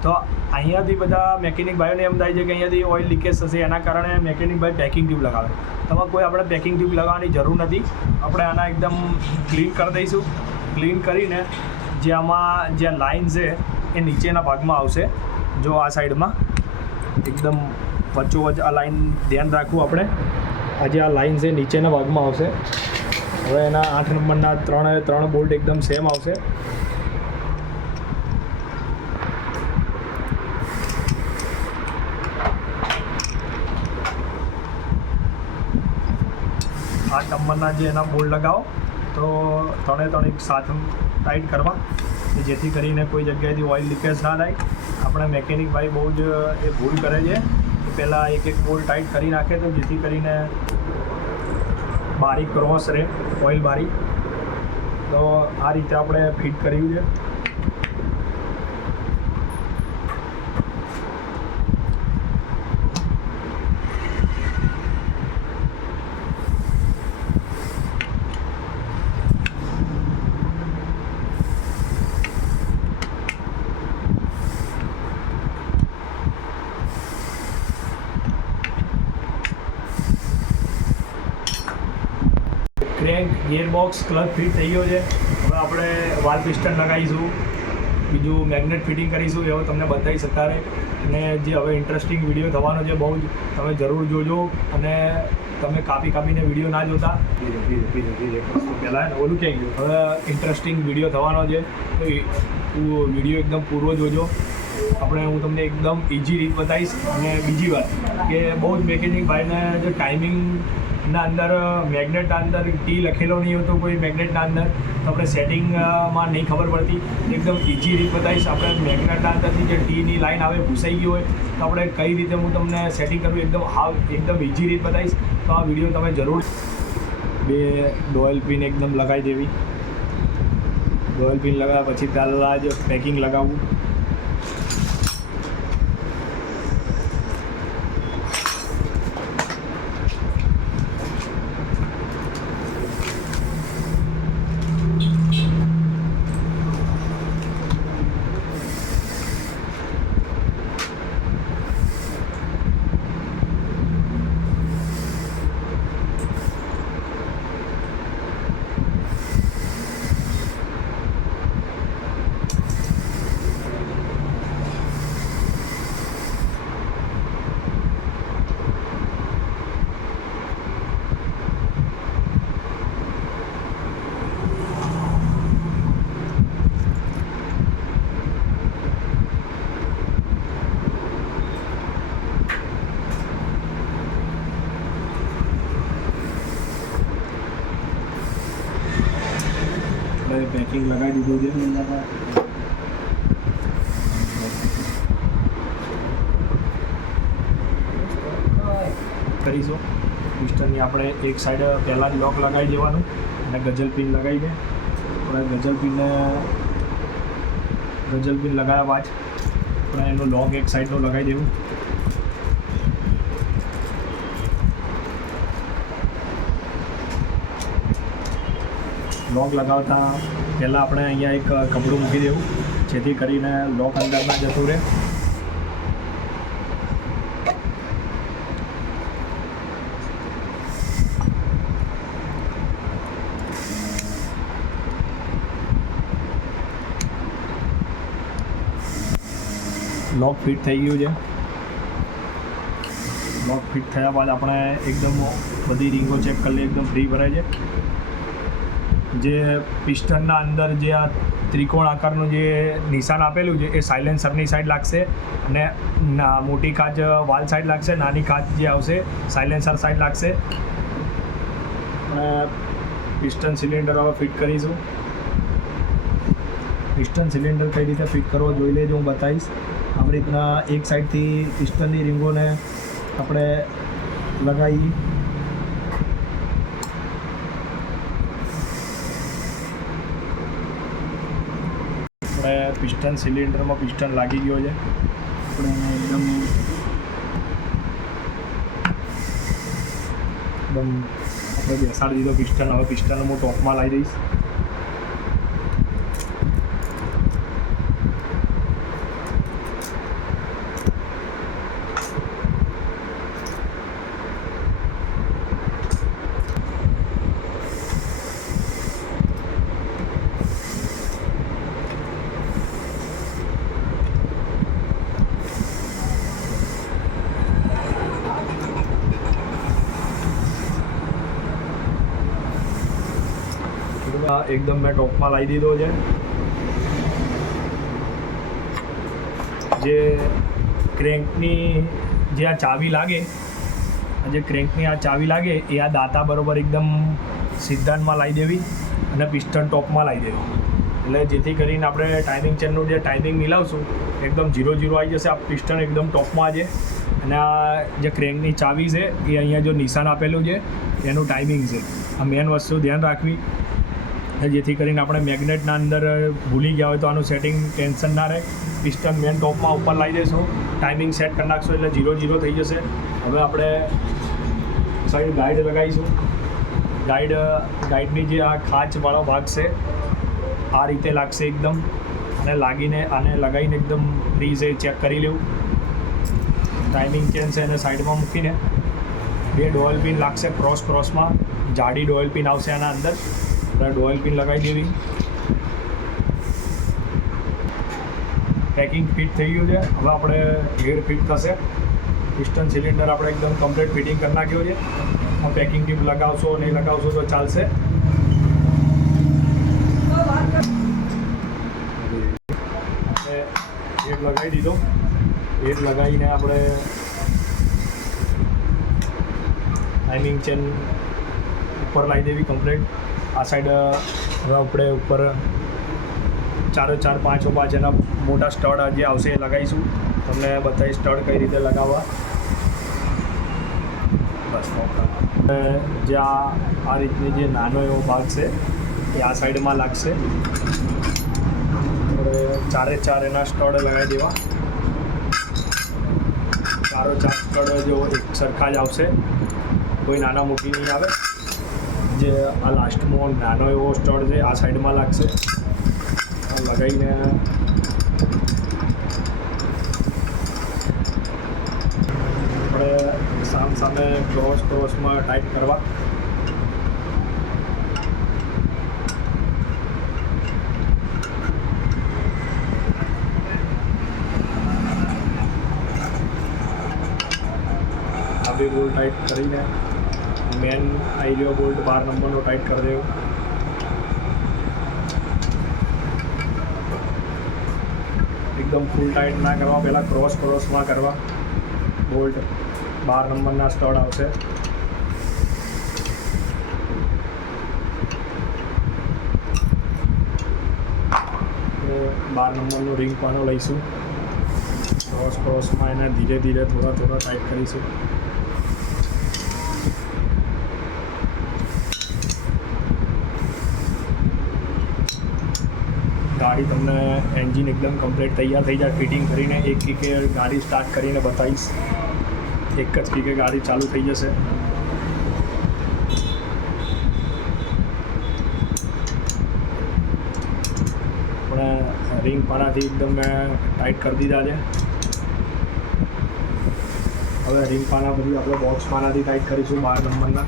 તો અહીંયાથી બધા મેકેનિક ભાઈઓને એમ થાય છે કે અહીંયાથી ઓઇલ લીકેજ થશે, એના કારણે મેકેનિક ભાઈ પેકિંગ ટ્યુબ લગાવે. તમારે કોઈ આપણે પેકિંગ ટ્યુબ લગાવવાની જરૂર નથી. આપણે આના એકદમ ક્લીન કરી દઈશું. ક્લીન કરીને જે આમાં જે લાઇન છે એ નીચેના ભાગમાં આવશે. જો આ સાઈડમાં એકદમ વચ્ચોવચ્ચ આ લાઇન ધ્યાન રાખવું આપણે. આ જે આ લાઇન છે નીચેના ભાગમાં આવશે. હવે એના 8 નંબરના ત્રણ બોલ્ટ એકદમ સેમ આવશે. આ નંબરના જે એના બોલ્ટ લગાવો તો ત્રણે એક સાથે ટાઈટ કરવા, જેથી કરીને કોઈ જગ્યાએથી ઓઇલ લીકેજ ના થાય. આપણે મેકેનિક ભાઈ બહુ જ એ ભૂલ કરે છે કે પહેલાં એક બોલ્ટ ટાઈટ કરી નાખે તો જેથી કરીને બારી ક્રોસ રહે ઓઇલ બારી. તો આ રીતે આપણે ફિટ કર્યું છે. ક્રેન્ક, ગિયરબોક્સ, ક્લચ ફિટ થઈ ગયો છે. હવે આપણે વાલ પિસ્ટન લગાવીશું, બીજું મેગ્નેટ ફિટિંગ કરીશું, એવું તમને બતાવી શકાય. અને જે હવે ઇન્ટરેસ્ટિંગ વિડીયો થવાનો છે બહુ જ, તમે જરૂર જોજો. અને તમે કાપીને વિડીયો ના જોતા. ધીરે પહેલાં ઓલું ક્યાં ગયું. હવે ઇન્ટરેસ્ટિંગ વિડીયો થવાનો છે તો વિડીયો એકદમ પૂરો જોજો. હું તમને એકદમ ઇઝી રીત બતાવીશ. અને બીજી વાત કે બહુ જ મેકેનિક ભાઈને જે ટાઈમિંગના અંદર મેગ્નેટના અંદર ટી લખેલો નહીં હોતો કોઈ મેગ્નેટના અંદર, તો આપણે સેટિંગમાં નહીં ખબર પડતી. એકદમ ઇઝી રીત બતાવીશ. આપણે મેગ્નેટના અંદરથી જે ટીની લાઈન આવે ભૂસાઈ ગઈ હોય તો આપણે કઈ રીતે હું તમને સેટિંગ કરું એકદમ ઇઝી રીત બતાવીશ. તો આ વિડીયો તમે જરૂર. 2 ડોયલ પિન એકદમ લગાવી દેવી. ડોયલ પિન લગાવ્યા પછી પહેલાં જ પેકિંગ લગાવવું. પેકિંગ લગાવી દીધું છે કરીશું. પિસ્ટનની આપણે એક સાઈડ પહેલાં જ લોક લગાવી દેવાનું અને ગઝલ પિન લગાવી દે. આપણે ગઝલ પિન લગાવ્યા બાદ આપણે એનું લોક એક સાઈડનું લગાવી દેવું. લોક લગાવતા પહેલાં આપણે અહીંયા એક કપડું મૂકી દેવું જેથી કરીને લોક અંદર ના જતું રહે. લોક ફિટ થઈ ગયું છે. લોક ફિટ થયા બાદ આપણે એકદમ બધી રીંગો ચેક કરી લઈએ, એકદમ ફ્રી ભરાય છે. જે પિસ્ટનના અંદર જે આ ત્રિકોણ આકારનું જે નિશાન આપેલું છે એ સાયલેન્સરની સાઈડ લાગશે અને મોટી કાચ વાલ સાઈડ લાગશે, નાની કાચ જે આવશે સાયલેન્સર સાઈડ લાગશે. અને પિસ્ટન સિલિન્ડર હવે ફિટ કરીશું. પિસ્ટન સિલિન્ડર કઈ રીતે ફિટ કરવો જોઈ લેજો, હું બતાવીશ. આવી રીતના એક સાઈડથી પિસ્ટનની રીંગોને આપણે લગાવી પિસ્ટન સિલિન્ડરમાં પિસ્ટન લાગી ગયો છે. આપણે એને એકદમ આપણે બેસાડી દીધો પિસ્ટન. હવે પિસ્ટન હું ટોપમાં લાવી દઈશ. એકદમ મેં ટોપમાં લાવી દીધો છે. જે ક્રેન્કની જે આ ચાવી લાગે, જે ક્રેન્કની આ ચાવી લાગે એ આ દાંતા બરોબર એકદમ સિદ્ધાંતમાં લાવી દેવી અને પિસ્ટન ટોપમાં લાવી દેવી. એટલે જેથી કરીને આપણે ટાઈમિંગ ચેનનું જે ટાઈમિંગ મિલાવશું એકદમ 0-0 આવી જશે. આ પિસ્ટન એકદમ ટોપમાં છે અને આ જે ક્રેન્કની ચાવી છે એ અહીંયા જો નિશાન આપેલું છે એનું ટાઈમિંગ છે. આ મેન વસ્તુ ધ્યાન રાખવી જેથી કરીને આપણે મેગ્નેટના અંદર ભૂલી ગયા હોય તો આનું સેટિંગ ટેન્શન ના રહે. પિસ્ટન મેન ટોપમાં ઉપર લાવી દઈશું, ટાઈમિંગ સેટ કરી નાખશો એટલે 0-0 થઈ જશે. હવે આપણે સાઈડ ગાઈડ લગાવીશું. ગાઈડની જે આ ખાંચવાળો ભાગ છે આ રીતે લાગશે એકદમ, અને લાગીને આને લગાવીને એકદમ ફ્રી છે ચેક કરી લેવું. ટાઈમિંગ ચેન છે એને સાઈડમાં મૂકીને 2 ડોયલ પિન લાગશે ક્રોસમાં, જાડી ડોયલ પિન આવશે આના અંદર. ડોયલ પિન લગાવી દેવી. પેકિંગ ફિટ થઈ ગયું છે. હવે આપણે ગેર ફિટ થશે. પિસ્ટન સિલિન્ડર આપણે એકદમ કમ્પ્લીટ ફિટિંગ કરી નાખ્યો છે. આ પેકિંગ ટીપ લગાવશો નહીં લગાવશો તો ચાલશે. ગેર લગાવી દીધો. ગેર લગાવીને આપણે ટાઈમિંગ ચેન ઉપર લાવી દેવી કમ્પ્લીટ. આ સાઈડ હવે આપણે ઉપર 4-5 એના મોટા સ્ટડ જે આવશે એ લગાવીશું. તમને બતાવી સ્ટડ કઈ રીતે લગાવવા. બસ જે આ રીતની જે નાનો એવો ભાગ છે એ આ સાઈડમાં લાગશે. 4 એના સ્ટડ લગાવી દેવા. 4 સ્ટડ જો એક સરખા જ આવશે, કોઈ નાના મોટી નહીં આવે. જે આ લાસ્ટમાં નાનો એવો સ્ટડ છે આ સાઈડમાં લાગશે. લગાવીને આપણે સામે ક્રોસમાં ટાઈટ કરવા. આ બી બોલ્ટ ટાઈટ કરીને મેન આઈડિયો બોલ્ટ 12 નંબરનો ટાઈટ કરી દેવો. એકદમ ફૂલ ટાઈટ ના કરવા, પહેલાં ક્રોસમાં કરવા. બોલ્ટ 12 નંબરના સ્ટડ આવશે. 12 નંબરનો રિંગ પાનો લઈશું. ક્રોસમાં એને ધીરે ધીરે થોડા ટાઈટ કરીશું. ગાડી તમને એન્જિન એકદમ કમ્પ્લીટ તૈયાર થઈ જાય ફિટિંગ કરીને એક કીકે ગાડી સ્ટાર્ટ કરીને બતાવીશ. એક જ કીકે ગાડી ચાલુ થઈ જશે. પણ રિંગ પાનાથી એકદમ મેં ટાઈટ કરી દીધા છે. હવે રિંગ પાના બધી આપણે બોક્સ પાનાથી ટાઈટ કરીશું 12 નંબરના.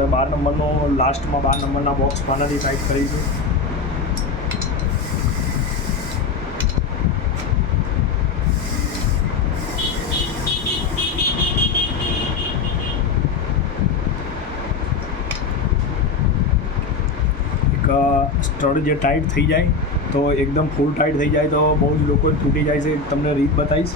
12 નંબરનો લાસ્ટમાં 12 નંબરના બોક્સ પાનાથી ટાઈટ કરીશું. એક સ્ટડ જે ટાઈટ થઈ જાય તો એકદમ ફૂલ ટાઈટ થઈ જાય તો બહુ જ લોકો તૂટી જાય છે. તમને રીત બતાવીશ.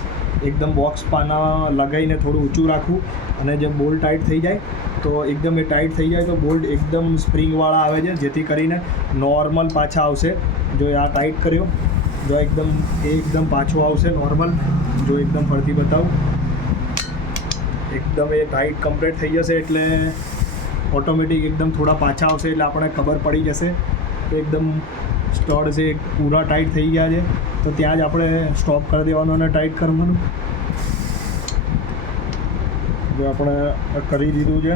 એકદમ બોક્સ પાના લગાવીને થોડું ઊંચું રાખવું અને જે બોલ્ટ ટાઈટ થઈ જાય તો એકદમ એ ટાઈટ થઈ જાય તો બોલ્ટ એકદમ સ્પ્રિંગવાળા આવે છે, જેથી કરીને નોર્મલ પાછા આવશે. જો આ ટાઈટ કર્યો જો એકદમ પાછો આવશે નોર્મલ. જો એકદમ ફરતી બતાવું, એકદમ એ ટાઈટ કમ્પ્લીટ થઈ જશે એટલે ઓટોમેટિક એકદમ થોડા પાછા આવશે એટલે આપણને ખબર પડી જશે કે એકદમ સ્ટડ છે પૂરા ટાઈટ થઈ ગયા છે. તો ત્યાં જ આપણે સ્ટોપ કરી દેવાનું અને ટાઈટ કરવાનું. જો આપણે કરી દીધું છે.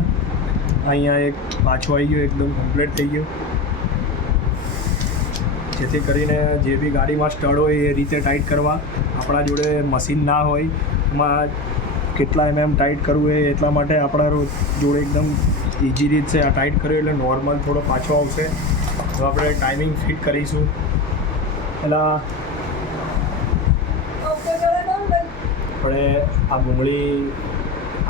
અહીંયા એક પાછો આવી ગયો, એકદમ કમ્પ્લીટ થઈ ગયો. જેથી કરીને જે બી ગાડીમાં સ્ટડ હોય એ રીતે ટાઈટ કરવા. આપણા જોડે મશીન ના હોય એમાં કેટલા ટાઈટ કરવું એ એટલા માટે આપણા જોડે એકદમ ઇઝી રીત છે. આ ટાઈટ કર્યો એટલે નોર્મલ થોડો પાછો આવશે. તો આપણે ટાઈમિંગ ફિટ કરીશું. પહેલાં આપણે આ ભૂંગળી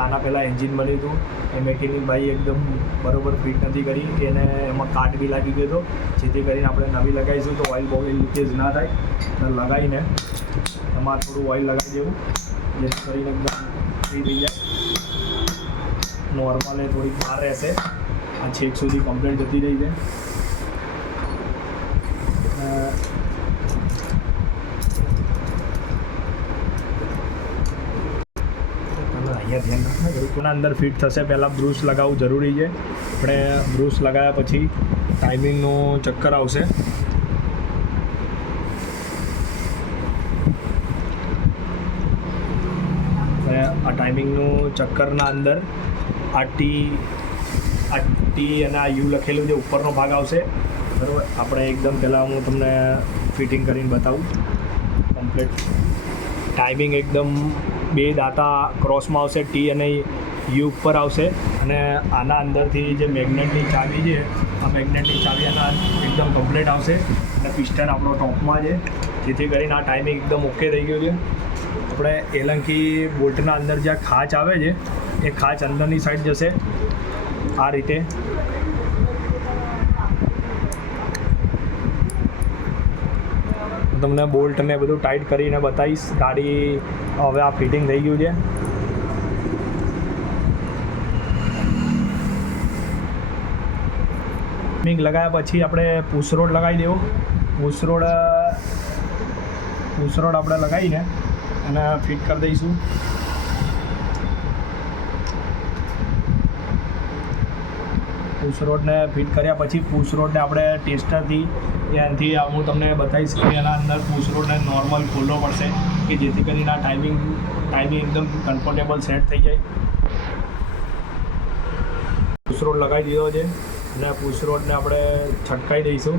આના પહેલાં એન્જિન બન્યું હતું એ મેકેનિક ભાઈ એકદમ બરાબર ફિટ નથી કરી. એને એમાં કાટ બી લાગી ગયો હતો. જેથી કરીને આપણે નવી લગાવીશું તો ઓઇલ લીકેજ ના થાય. લગાવીને એમાં થોડું ઓઇલ લગાવી દેવું જેથી કરીને એકદમ ફ્રી થઈ જાય. નોર્મલ એ થોડીક બહાર રહેશે. આ છેક સુધી કમ્પ્લેટ જતી રહી છે. અહીંયા ધ્યાન રાખવું જરૂર. અંદર ફિટ થશે પહેલાં બ્રુશ લગાવવું જરૂરી છે. આપણે બ્રુશ લગાવ્યા પછી ટાઈમિંગનું ચક્કર આવશે. આ ટાઈમિંગનું ચક્કરના અંદર આ ટી અને આ યુ લખેલું જે ઉપરનો ભાગ આવશે બરાબર. આપણે એકદમ પહેલાં હું તમને ફિટિંગ કરીને બતાવું કમ્પ્લીટ. ટાઈમિંગ એકદમ બે દાંતા ક્રોસમાં આવશે. ટી અને યુ ઉપર આવશે અને આના અંદરથી જે મેગ્નેટની ચાવી છે આ મેગ્નેટની ચાવી આના એકદમ કમ્પ્લીટ આવશે અને પિસ્ટન આપણો ટોપમાં છે. જેથી કરીને આ ટાઈમિંગ એકદમ ઓકે થઈ ગયું છે. આપણે એલંકી બોલ્ટના અંદર જ્યાં ખાંચ આવે છે એ ખાંચ અંદરની સાઈડ જશે આ રીતે. તમને બોલ્ટ ને બધું ટાઈટ કરીને બતાવીશ. ગાડી હવે આ ફિટિંગ થઈ ગયું છે. પિંગ લગાવ્યા પછી આપણે પુશરોડ લગાવી દેવો. પુશરોડ આપણે લગાવીને અને ફિટ કરી દઈશું. પુશરોડને ફિટ કર્યા પછી પુશરોડને આપણે ટેસ્ટરથી ત્યાંથી હું તમને બતાવીશ કે એના અંદર પુશરોડને નોર્મલ ખોલવો પડશે કે જેથી કરીને આ ટાઈમિંગ એકદમ કમ્ફર્ટેબલ સેટ થઈ જાય. પુશરોડ લગાવી દીધો છે અને પુશરોડને આપણે છટકાવી દઈશું.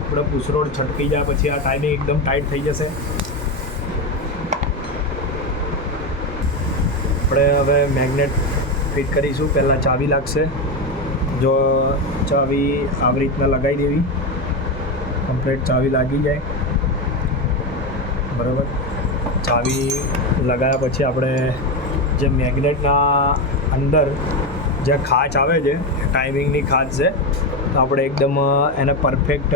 આપણે પુશરોડ છટકી જાય પછી આ ટાઈમિંગ એકદમ ટાઈટ થઈ જશે. આપણે હવે મેગ્નેટ ફિટ કરીશું. પહેલાં ચાવી લાગશે. જો ચાવી આવી રીતના લગાવી દેવી. કમ્પ્લીટ ચાવી લાગી જાય બરાબર. ચાવી લગાવ્યા પછી આપણે જે મેગ્નેટના અંદર જે ખાંચ આવે છે ટાઈમિંગની ખાંચ છે તો આપણે એકદમ એને પરફેક્ટ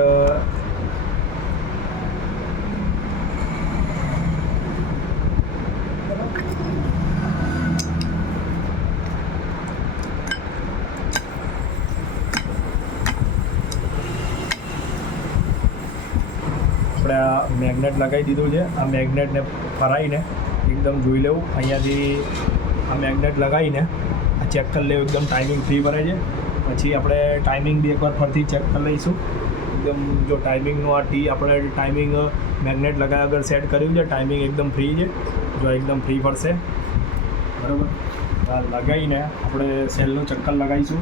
મેગ્નેટ લગાવી દીધું છે. આ મેગ્નેટને ફરાઈને એકદમ જોઈ લેવું અહીંયાથી. આ મેગ્નેટ લગાવીને આ ચેક કરી લેવું, એકદમ ટાઈમિંગ ફ્રી ભરે છે. પછી આપણે ટાઈમિંગ બી એકવાર ફરતી ચેક કરી લઈશું. એકદમ જો ટાઈમિંગનું આપણે ટાઈમિંગ મેગ્નેટ લગાવ્યા વગર સેટ કર્યું છે. ટાઈમિંગ એકદમ ફ્રી છે, જો એકદમ ફ્રી ફરશે. બરાબર, આ લગાવીને આપણે સેલનું ચક્કર લગાવીશું.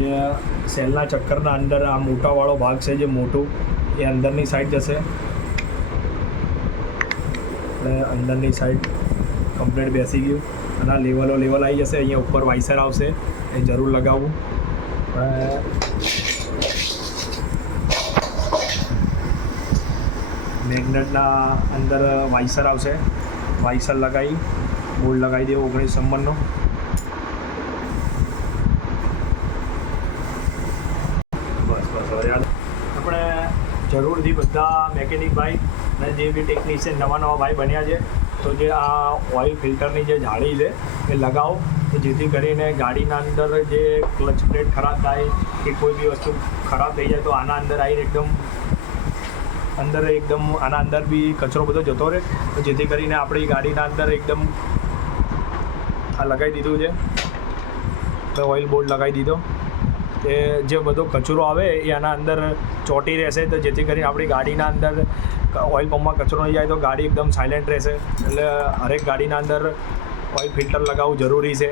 જે સેલના ચક્કરના અંદર આ મોટાવાળો ભાગ છે, જે મોટું એ અંદરની સાઈડ જશે. એટલે અંદરની સાઈડ કમ્પ્લીટ બેસી ગયું અને આ લેવલ આવી જશે. અહીંયા ઉપર વાઇસર આવશે, એ જરૂર લગાવવું. મેગ્નેટના અંદર વાઇસર આવશે, વાઇસર લગાવી બોર્ડ લગાવી દેવો 19 નંબરનો. બસ હવે આપણે જરૂરથી બધા મેકેનિક ભાઈ અને જે બી ટેકનિશિયન નવા ભાઈ બન્યા છે, તો જે આ ઓઇલ ફિલ્ટરની જે જાળી છે એ લગાવો, તો જેથી કરીને ગાડીના અંદર જે ક્લચ પ્લેટ ખરાબ થાય કે કોઈ બી વસ્તુ ખરાબ થઈ જાય તો આના અંદર આવીને એકદમ આના અંદર બી કચરો બધો જતો રહે. તો જેથી કરીને આપણી ગાડીના અંદર એકદમ આ લગાવી દીધું છે, તો ઓઇલ બોર્ડ લગાવી દીધો. કે જે બધો કચરો આવે એ આના અંદર ચોંટી રહેશે, તો જેથી કરીને આપણી ગાડીના અંદર ઓઇલ પંપમાં કચરો નહીં જાય, તો ગાડી એકદમ સાયલેન્ટ રહેશે. એટલે હરેક ગાડીના અંદર ઓઇલ ફિલ્ટર લગાવવું જરૂરી છે.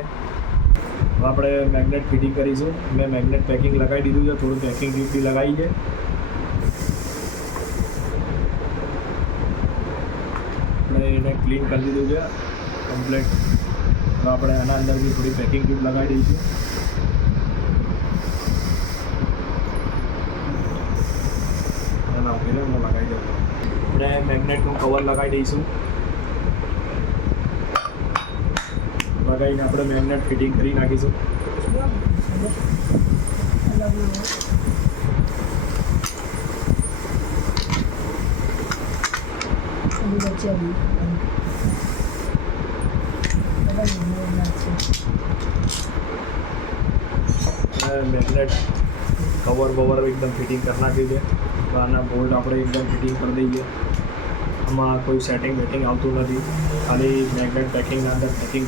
આપણે મેગ્નેટ ફિટિંગ કરીશું. મેં મેગ્નેટ પેકિંગ લગાવી દીધું છે, થોડું પેકિંગ ટ્યુબ બી લગાવી છે. આપણે એને ક્લીન કરી દીધું છે કમ્પ્લીટ. તો આપણે એના અંદર બી થોડી પેકિંગ ટ્યુબ લગાવી દઈશું. હું લગાવી દઉં. આપણે મેગ્નેટનું કવર લગાવી દઈશું. લગાવીને આપણે મેગ્નેટ ફિટિંગ કરી નાખીશું. મેગ્નેટ કવર બવર એકદમ ફિટિંગ કરી નાખ્યું છે. તો આના બોલ્ટ આપણે એકદમ ફિટિંગ કરી દઈએ. આમાં કોઈ સેટિંગ વેટિંગ આવતું નથી, ખાલી મેગ્નેટ પેકિંગના અંદર પેકિંગ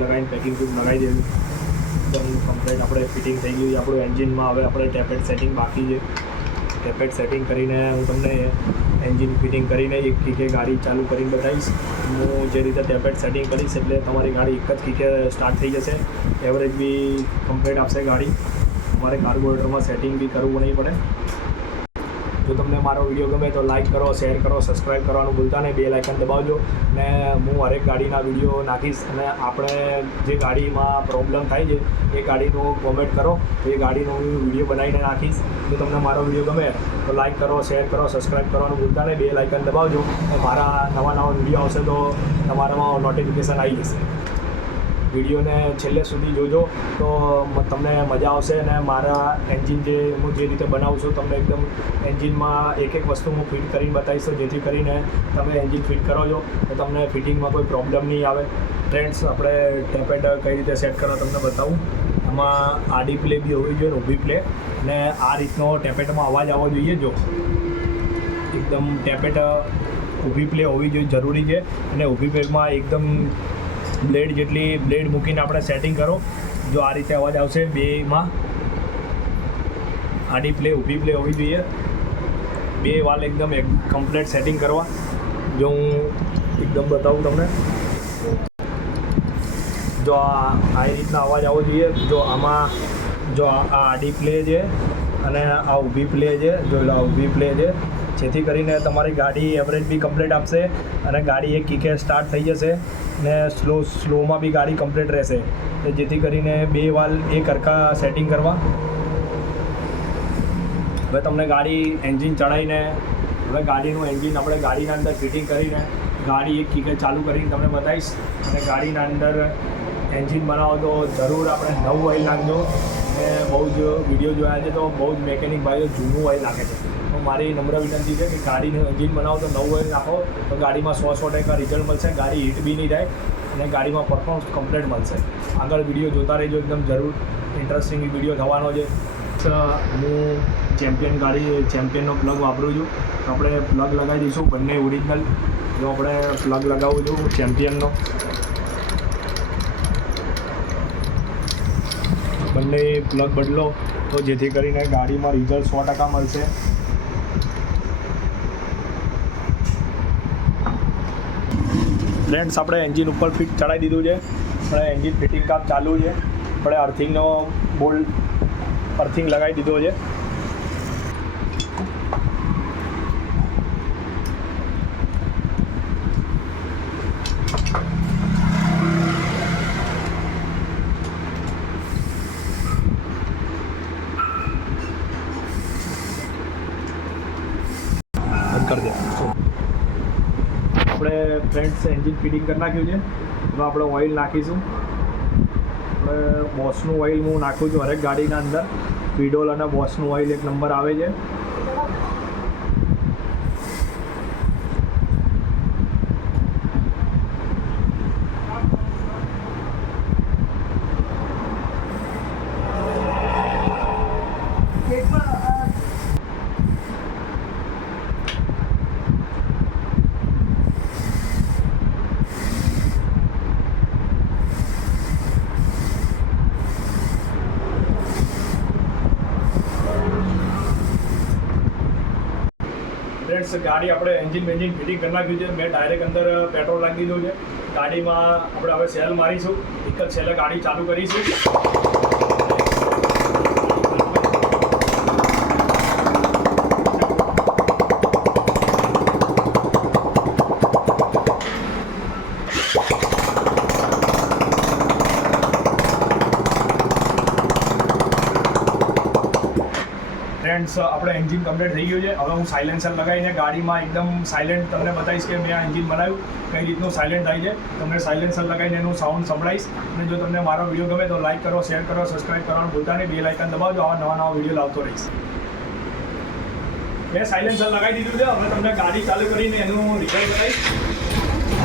લગાવીને પેકિંગ ટ્યુબ લગાવી દેવું. એકદમ કમ્પ્લીટ આપણે ફિટિંગ થઈ ગયું. આપણું એન્જિનમાં હવે આપણે ટેપેટ સેટિંગ બાકી છે. ટેપેટ સેટિંગ કરીને હું તમને એન્જિન ફિટિંગ કરીને એક કીકે ગાડી ચાલુ કરીને બતાવીશ. હું જે રીતે ટેપેટ સેટિંગ કરીશ એટલે તમારી ગાડી એક જ કીકે સ્ટાર્ટ થઈ જશે. એવરેજ બી કમ્પ્લીટ આપશે ગાડી. તમારે કાર્બોરેટરમાં સેટિંગ બી કરવું નહીં પડે. જો તમને મારો વિડીયો ગમે તો લાઇક કરો, શેર કરો, સબસ્ક્રાઈબ કરવાનું ભૂલતા નહીં. બેલ આઇકન દબાવજો ને હું હરેક ગાડીના વિડીયો નાખીશ. અને આપણે જે ગાડીમાં પ્રોબ્લેમ થાય છે એ ગાડીનું કોમેન્ટ કરો, તો એ ગાડીનો હું વિડીયો બનાવીને નાખીશ. જો તમને મારો વિડીયો ગમે તો લાઇક કરો, શેર કરો, સબસ્ક્રાઈબ કરવાનું ભૂલતા નહીં. બેલ આઇકન દબાવજો. મારા નવા વિડીયો આવશે તો તમારામાં નોટિફિકેશન આવી જશે. વિડીયોને છેલ્લે સુધી જોજો તો તમને મજા આવશે. અને મારા એન્જિન જે હું જે રીતે બનાવું છું તમને એકદમ એન્જિનમાં એક વસ્તુ હું ફિટ કરીને બતાવીશ, જેથી કરીને તમે એન્જિન ફિટ કરો છો તો તમને ફિટિંગમાં કોઈ પ્રોબ્લેમ નહીં આવે. ફ્રેન્ડ્સ, આપણે ટેપેટ કઈ રીતે સેટ કરવા તમને બતાવું. આમાં આડી પ્લે બી હોવી જોઈએ, ઊભી પ્લે. અને આ રીતનો ટેપેટમાં અવાજ આવવો જોઈએ. જો એકદમ ટેપેટ ઊભી પ્લે હોવી જોઈએ, જરૂરી છે. અને ઊભી પ્લેમાં એકદમ બ્લેડ જેટલી બ્લેડ મૂકીને આપણે સેટિંગ કરો. જો આ રીતે અવાજ આવશે. બેમાં આડી પ્લે ઊભી પ્લે હોવી જોઈએ. બે વાલ એકદમ કમ્પ્લીટ સેટિંગ કરવા. જો હું એકદમ બતાવું તમને, જો આ રીતના અવાજ આવવો જોઈએ. જો આમાં જો આ આડી પ્લે છે અને આ ઊભી પ્લે છે. જો આ ઊભી પ્લે છે, જેથી કરીને તમારી ગાડી એવરેજ બી કમ્પ્લીટ આપશે અને ગાડી એક કીકે સ્ટાર્ટ થઈ જશે. ને સ્લોમાં બી ગાડી કમ્પ્લીટ રહેશે. જેથી કરીને બે વાલ એક હરખા સેટિંગ કરવા. હવે તમને ગાડી એન્જિન ચડાવીને હવે ગાડીનું એન્જિન આપણે ગાડીના અંદર ફિટિંગ કરીને ગાડી એક કીકે ચાલુ કરીને તમને બતાવીશ. અને ગાડીના અંદર એન્જિન બનાવો તો જરૂર આપણે નવું ઓઇલ નાખજો. મેં બહુ જ વિડીયો જોયા છે તો બહુ જ મેકેનિક ભાઈઓ જૂનું ઓઇલ નાખે છે. તો મારી નમ્ર વિનંતી છે કે ગાડીનું એન્જિન બનાવો તો નવું ઓઇલ નાખો, તો ગાડીમાં 100% રિઝલ્ટ મળશે. ગાડી હીટ બી નહીં થાય અને ગાડીમાં પરફોર્મન્સ કમ્પ્લીટ મળશે. આગળ વિડીયો જોતા રહેજો, એકદમ જરૂર ઇન્ટરેસ્ટિંગ વિડીયો થવાનો છે. ફ્રેન્ડ્સ હું ચેમ્પિયનનો પ્લગ વાપરું છું. તો આપણે પ્લગ લગાવી દઈશું બંને ઓરિજિનલ. જો આપણે પ્લગ લગાવું છું ચેમ્પિયનનો. બંને પ્લગ બદલો તો જેથી કરીને ગાડીમાં રિઝલ્ટ 100% મળશે. ફ્રેન્ડ્સ આપણે એન્જિન ઉપર ફિટ ચડાવી દીધું છે. આપણે એન્જિન ફિટિંગ કામ ચાલુ છે. આપણે અર્થિંગનો અર્થિંગ લગાવી દીધો છે. બંધ કરી દે. આપણે ફ્રેન્ડ્સ એન્જિન ફિટિંગ કરી નાખ્યું છે. હવે આપણે ઓઇલ નાખીશું. આપણે બોસનું ઓઇલ હું નાખું છું હરેક ગાડીના અંદર. વિડોલ અને બોસનું ઓઇલ એક નંબર આવે છે. ફ્રેન્ડ્સ ગાડી આપણે એન્જિન ફિટિંગ કરી નાખ્યું છે. મેં ડાયરેક્ટ અંદર પેટ્રોલ નાખી દીધું છે. ગાડીમાં આપણે હવે સેલ મારીશું. એક જ સેલે ગાડી ચાલુ કરીશું. ફ્રેન્ડ્સ આપણે એન્જિન કમ્પ્લીટ થઈ ગયું છે. હવે હું સાયલેન્સર લગાવીને ગાડીમાં એકદમ સાયલેન્ટ તમને બતાવીશ કે મેં આ એન્જિન બનાવ્યું કઈ રીતનું સાયલેન્ટ થાય છે. તમને સાયલેન્સર લગાવીને એનું સાઉન્ડ સંભળાવીશ. અને જો તમને મારો વિડીયો ગમે તો લાઇક કરો, શેર કરો, સબસ્ક્રાઈબ કરવાનું ભૂલતા નહીં. બેલ આઇકન દબાવજો. આવા નવા વિડીયો લાવતો રહીશ. મેં સાયલેન્સર લગાવી દીધું છે. હવે તમને ગાડી ચાલુ કરીને એનું રિઝલ્ટ બતાવીશ.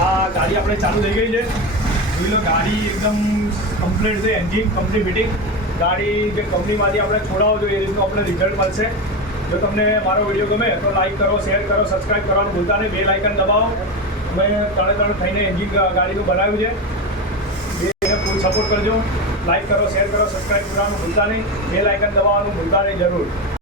આ ગાડી આપણે ચાલુ થઈ ગઈ છે. જોઈ લો ગાડી એકદમ કમ્પ્લીટ છે. Engine complete fitting. ગાડી જે કંપનીમાંથી આપણે છોડાવો છો એ રીતનું આપણે રિઝલ્ટ મળશે. જો તમને મારો વિડીયો ગમે તો લાઇક કરો, શેર કરો, સબસ્ક્રાઈબ કરવાનું ભૂલતા નહીં. બેલ આઇકન દબાવો. અમે ત્રણે થઈને એન્જિન ગાડીનું બનાવ્યું છે. બેને ફૂલ સપોર્ટ કરજો. લાઇક કરો, શેર કરો, સબસ્ક્રાઈબ કરવાનું ભૂલતા નહીં. બેલ આઇકન દબાવવાનું ભૂલતા નહીં જરૂર.